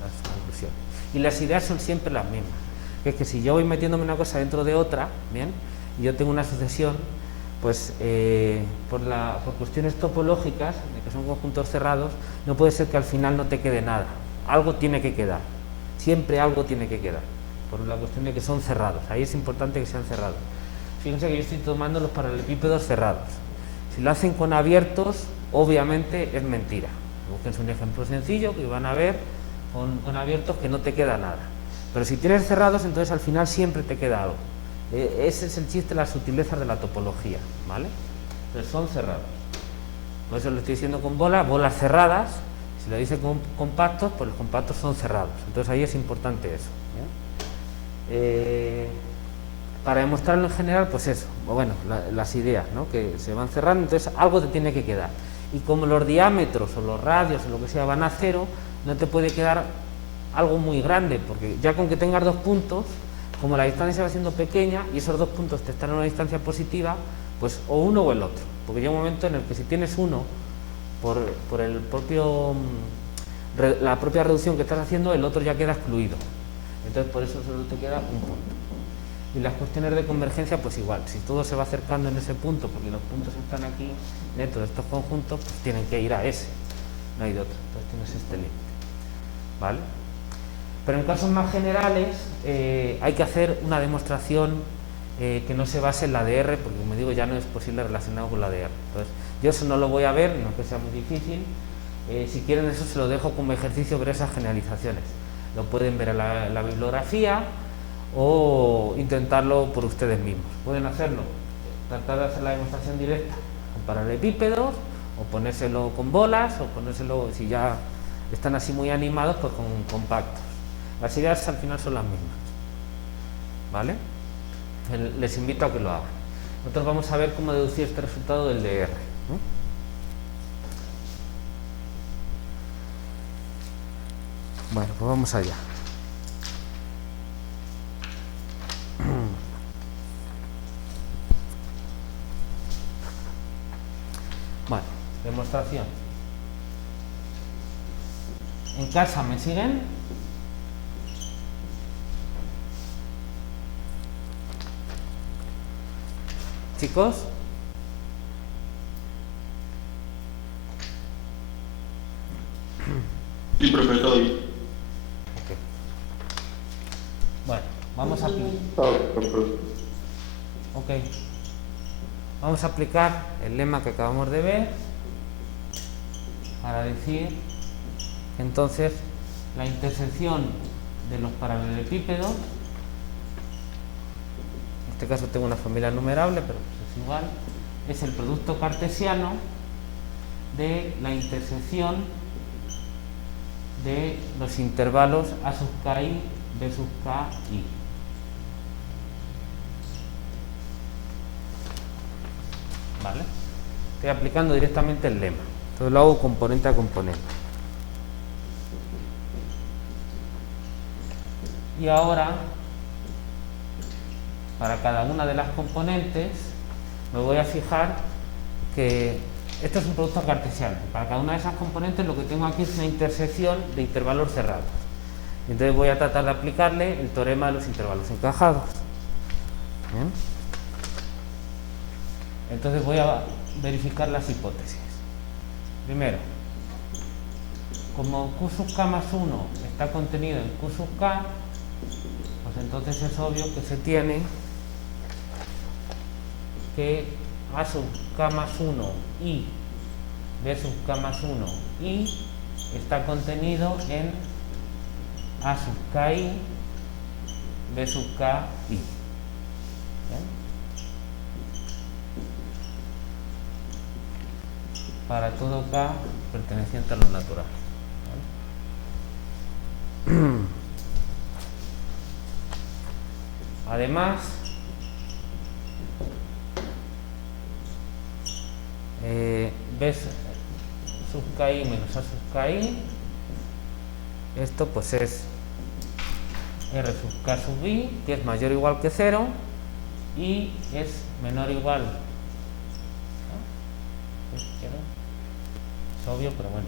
las conclusiones. Y las ideas son siempre las mismas, que es que si yo voy metiéndome una cosa dentro de otra, ¿bien? Y yo tengo una sucesión, pues por cuestiones topológicas, de que son conjuntos cerrados, no puede ser que al final no te quede nada. Algo tiene que quedar, siempre algo tiene que quedar, por la cuestión de que son cerrados. Ahí es importante que sean cerrados. Fíjense que yo estoy tomando los paralelepípedos cerrados. Si lo hacen con abiertos, obviamente es mentira. Busquen un ejemplo sencillo que van a ver con abiertos que no te queda nada. Pero si tienes cerrados, entonces al final siempre te queda algo. Ese es el chiste, las sutilezas de la topología, ¿vale? Entonces son cerrados. Por eso lo estoy diciendo con bolas cerradas. Si lo dice con compactos, pues los compactos son cerrados. Entonces ahí es importante eso, ¿eh? Para demostrarlo en general, pues eso, bueno, las ideas, ¿no? Que se van cerrando, entonces algo te tiene que quedar. Y como los diámetros o los radios o lo que sea van a 0, no te puede quedar algo muy grande, porque ya con que tengas dos puntos, como la distancia se va haciendo pequeña y esos dos puntos te están en una distancia positiva, pues o uno o el otro, porque llega un momento en el que si tienes uno por el propio la propia reducción que estás haciendo, el otro ya queda excluido. Entonces por eso solo te queda un punto. Y las cuestiones de convergencia, pues igual, si todo se va acercando en ese punto, porque los puntos están aquí dentro de estos conjuntos, pues tienen que ir a ese, no hay de otro. Entonces tienes este límite, ¿vale? Pero en casos más generales hay que hacer una demostración que no se base en la de R, porque como digo, ya no es posible relacionarlo con la de R. Entonces yo eso no lo voy a ver, no que sea muy difícil. Si quieren, eso se lo dejo como ejercicio, ver esas generalizaciones. Lo pueden ver en la bibliografía o intentarlo por ustedes mismos. Pueden hacerlo, tratar de hacer la demostración directa con paralelepípedos, o ponérselo con bolas, o ponérselo, si ya están así muy animados, pues con compactos. Las ideas al final son las mismas, ¿vale? Les invito a que lo hagan. Nosotros vamos a ver cómo deducir este resultado del de R, ¿no? Bueno, pues vamos allá. Bueno, demostración. ¿En casa me siguen? ¿Chicos? Sí, profe, todo bien. Okay. Bueno, vamos a aplicar. Ok. Vamos a aplicar el lema que acabamos de ver para decir que entonces la intersección de los paralelepípedos, en este caso tengo una familia numerable, pero pues es igual, es el producto cartesiano de la intersección de los intervalos a sub ki, b sub k, i. ¿Vale? Estoy aplicando directamente el lema. Entonces lo hago componente a componente. Y ahora, para cada una de las componentes, me voy a fijar que esto es un producto cartesiano. Para cada una de esas componentes lo que tengo aquí es una intersección de intervalos cerrados. Entonces voy a tratar de aplicarle el teorema de los intervalos encajados. ¿Bien? Entonces voy a verificar las hipótesis. Primero, como Q sub k más 1 está contenido en Q sub k, pues entonces es obvio que se tiene que A sub k más 1 y B sub k más 1 y está contenido en A sub ki, B sub k, i. ¿Bien? Para todo k perteneciente a lo natural. ¿Vale? Además, B sub ki menos A sub ki, esto pues es R sub k sub i, que es mayor o igual que 0, y es menor o igual, ¿no? Es obvio, pero bueno,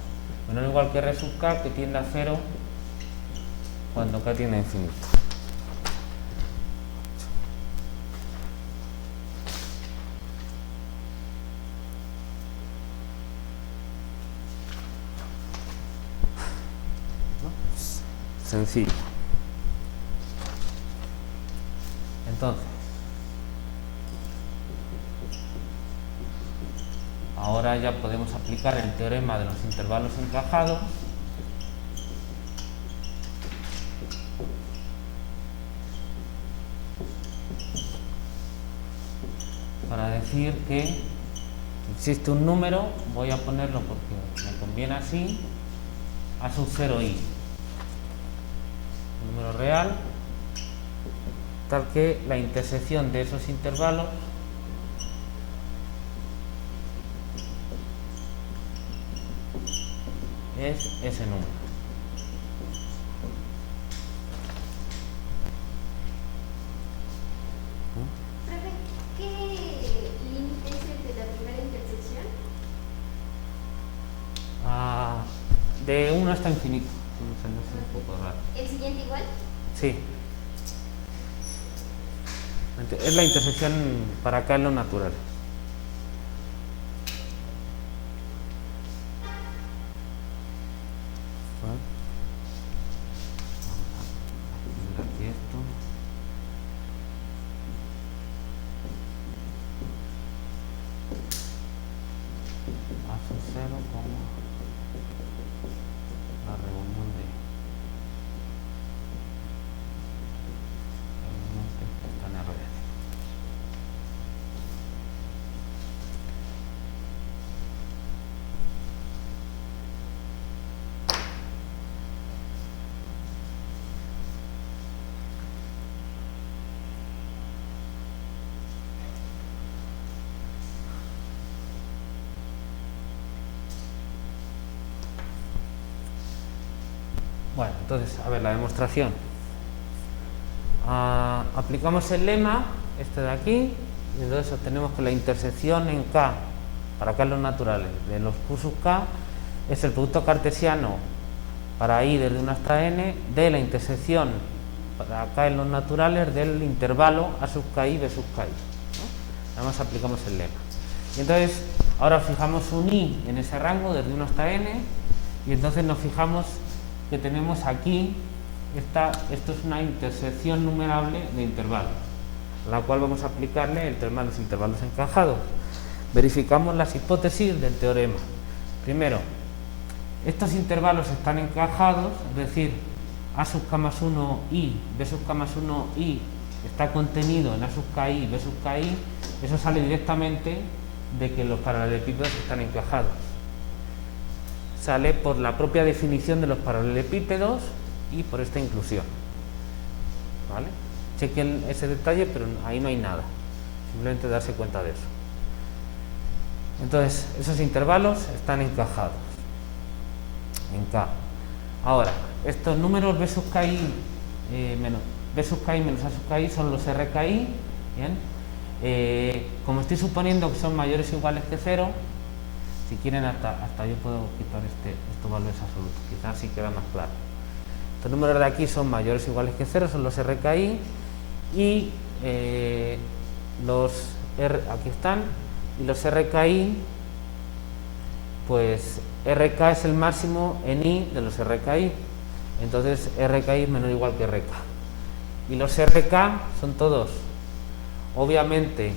menor o igual que R sub k, que tiende a 0 cuando k tiende a infinito. Sencillo. Entonces, ahora ya podemos aplicar el teorema de los intervalos encajados para decir que existe un número, voy a ponerlo porque me conviene así, A sub 0i, un número real, tal que la intersección de esos intervalos es ese número. Profe, ¿qué límite es el de la primera intersección? De 1 hasta infinito. No sé, un poco raro. ¿El siguiente igual? Sí. Es la intersección para acá en lo natural. Aquí esto. A sub 0 como la reunión de elementos que están alrededor. Bueno, entonces, a ver, la demostración. Aplicamos el lema, este de aquí, y entonces obtenemos que la intersección en K, para K en los naturales, de los Q sub K, es el producto cartesiano para I desde 1 hasta N, de la intersección para K en los naturales del intervalo A sub KI, B sub KI, ¿no? Además aplicamos el lema. Y entonces, ahora fijamos un I en ese rango, desde 1 hasta N, y entonces nos fijamos que tenemos aquí, esto es una intersección numerable de intervalos, a la cual vamos a aplicarle el teorema de los intervalos encajados. Verificamos las hipótesis del teorema. Primero, estos intervalos están encajados, es decir, A sub k más 1 I, B sub k más 1 I está contenido en A sub KI, B sub KI, eso sale directamente de que los paralelepípedos están encajados. Sale por la propia definición de los paralelepípedos y por esta inclusión. ¿Vale? Chequen ese detalle, pero ahí no hay nada. Simplemente darse cuenta de eso. Entonces, esos intervalos están encajados en K. Ahora, estos números B sub KI menos B sub KI menos A sub KI son los RKI. ¿Bien? Como estoy suponiendo que son mayores o iguales que 0, si quieren hasta yo puedo quitar estos valores absolutos, quizás así queda más claro. Estos números de aquí son mayores o iguales que 0, son los RKI, y aquí están, y los RKI, pues RK es el máximo en I de los RKI, entonces RKI es menor o igual que RK. Y los RK son todos, obviamente,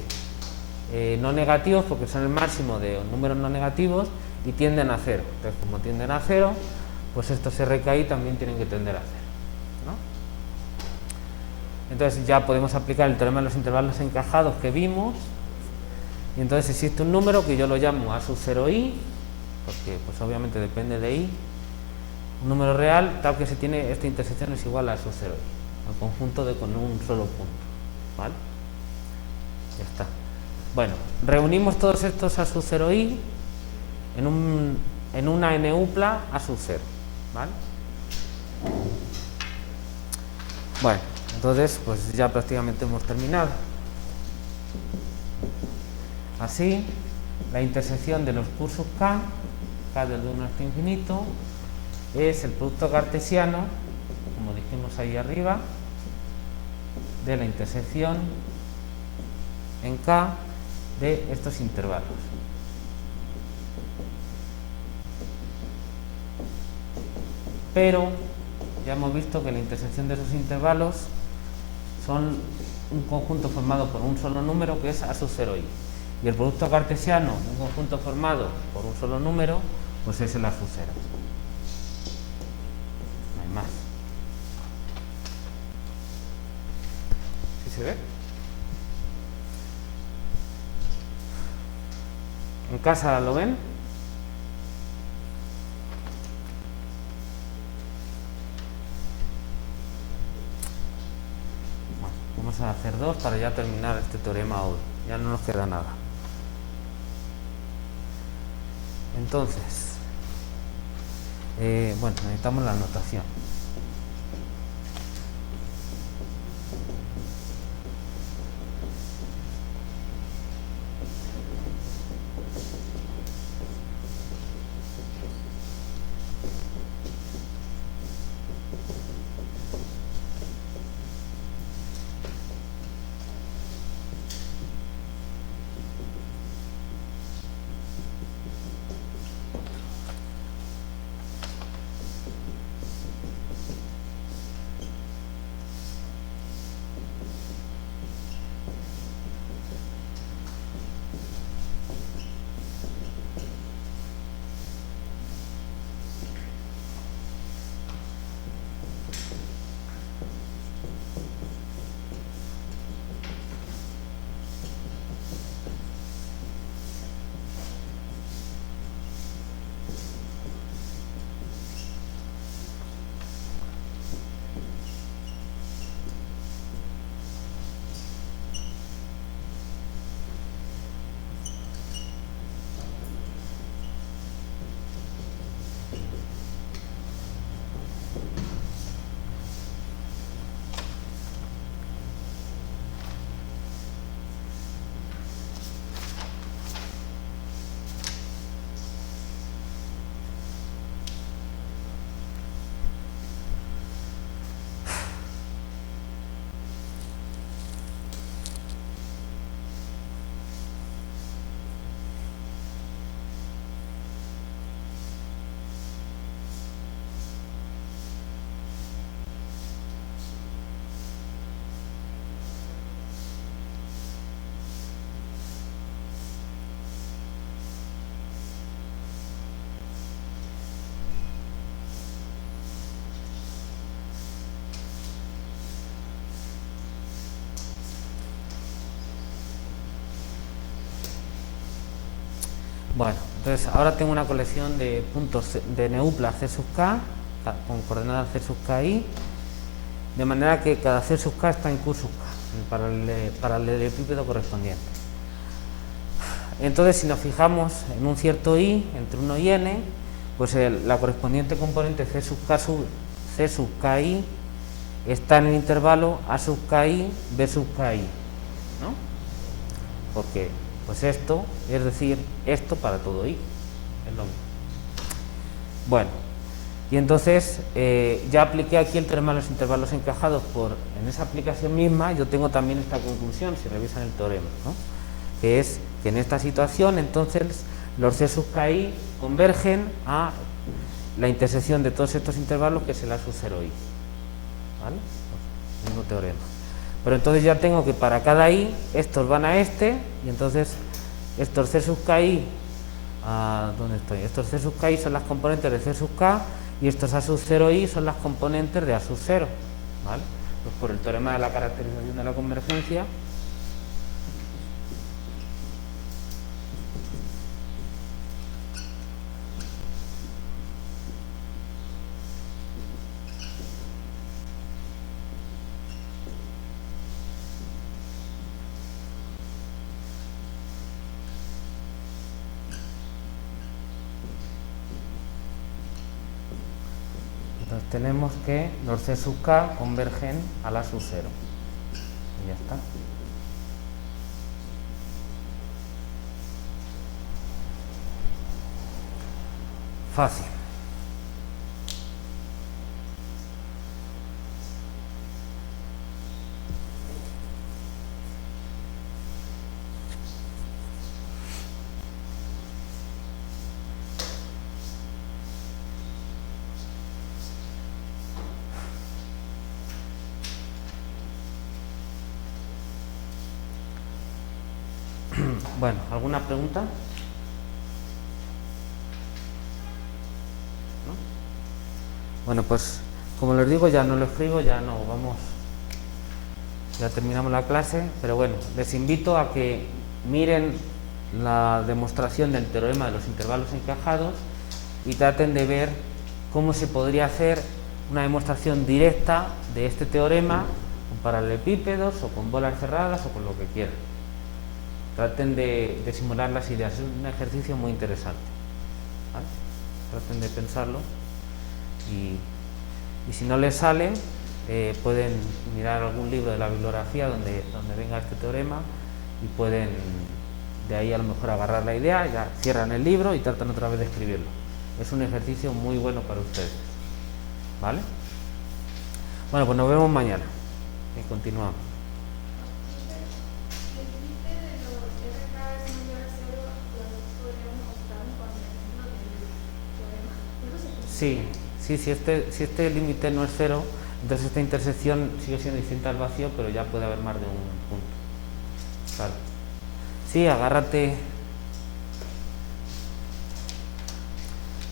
no negativos, porque son el máximo de números no negativos y tienden a 0. Entonces, como tienden a 0, pues estos RKI también tienen que tender a 0, ¿no? Entonces ya podemos aplicar el teorema de los intervalos encajados que vimos, y entonces existe un número que yo lo llamo A sub 0i, porque pues obviamente depende de i, un número real tal que se tiene esta intersección es igual a A sub 0i, al conjunto con un solo punto, ¿vale? Ya está. Bueno, reunimos todos estos A sub 0i en una n-upla A sub 0, ¿vale? Bueno, entonces pues ya prácticamente hemos terminado. Así, la intersección de los Q sub K, K desde 1 hasta infinito, es el producto cartesiano, como dijimos ahí arriba, de la intersección en K de estos intervalos. Pero ya hemos visto que la intersección de esos intervalos son un conjunto formado por un solo número, que es A sub 0i. Y el producto cartesiano de un conjunto formado por un solo número, pues es el A sub 0. No hay más. ¿Sí se ve? ¿En casa lo ven? Bueno, vamos a hacer dos para ya terminar este teorema hoy. Ya no nos queda nada. Entonces, bueno, necesitamos la notación. Bueno, entonces ahora tengo una colección de puntos de neupla C sub k con coordenadas C sub ki, de manera que cada C sub k está en Q sub k, para el paralelepípedo correspondiente. Entonces, si nos fijamos en un cierto i, entre 1 y n, pues la correspondiente componente C sub ki está en el intervalo A sub ki, B sub ki, ¿no? Porque, pues esto, es decir, esto para todo i, es lo mismo. Bueno, y entonces ya apliqué aquí el teorema de los intervalos encajados. En esa aplicación misma yo tengo también esta conclusión, si revisan el teorema, ¿no? Que es que en esta situación entonces los C sub ki convergen a la intersección de todos estos intervalos, que es el A sub 0i, ¿vale? Pues, mismo teorema. Pero entonces ya tengo que para cada i estos van a este, y entonces estos C sub ki, ¿dónde estoy? Estos C sub ki son las componentes de C sub k, y estos A sub 0i son las componentes de A sub 0, ¿vale? Pues por el teorema de la caracterización de la convergencia, entonces tenemos que los C sub k convergen al A sub 0. Y ya está. Fácil. Bueno, ¿alguna pregunta? ¿No? Bueno, pues como les digo, ya no lo escribo, ya terminamos la clase, pero bueno, les invito a que miren la demostración del teorema de los intervalos encajados y traten de ver cómo se podría hacer una demostración directa de este teorema con paralelepípedos o con bolas cerradas o con lo que quieran. Traten de simular las ideas, es un ejercicio muy interesante, ¿vale? Traten de pensarlo y si no les sale, pueden mirar algún libro de la bibliografía donde venga este teorema y pueden de ahí a lo mejor agarrar la idea, ya cierran el libro y tratan otra vez de escribirlo. Es un ejercicio muy bueno para ustedes, ¿vale? Bueno, pues nos vemos mañana y continuamos. Sí, si este límite no es cero, entonces esta intersección sigue siendo distinta al vacío, pero ya puede haber más de un punto. Claro. Sí, agárrate.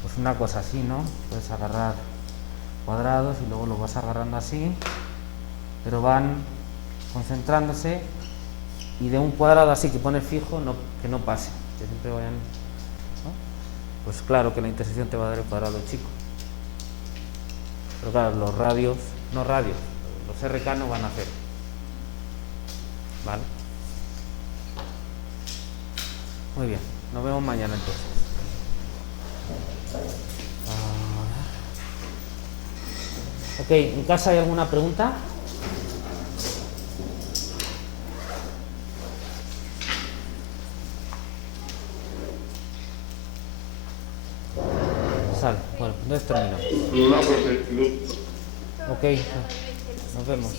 Pues una cosa así, ¿no? Puedes agarrar cuadrados y luego los vas agarrando así, pero van concentrándose, y de un cuadrado así que pones fijo, que no pase, que siempre vayan, ¿no? Pues claro que la intersección te va a dar el cuadrado chico. Pero claro, los RK no van a hacer. ¿Vale? Muy bien, nos vemos mañana entonces. Ok, ¿en casa hay alguna pregunta? Sale, bueno, entonces terminamos. No, profe, no. Ok, nos vemos.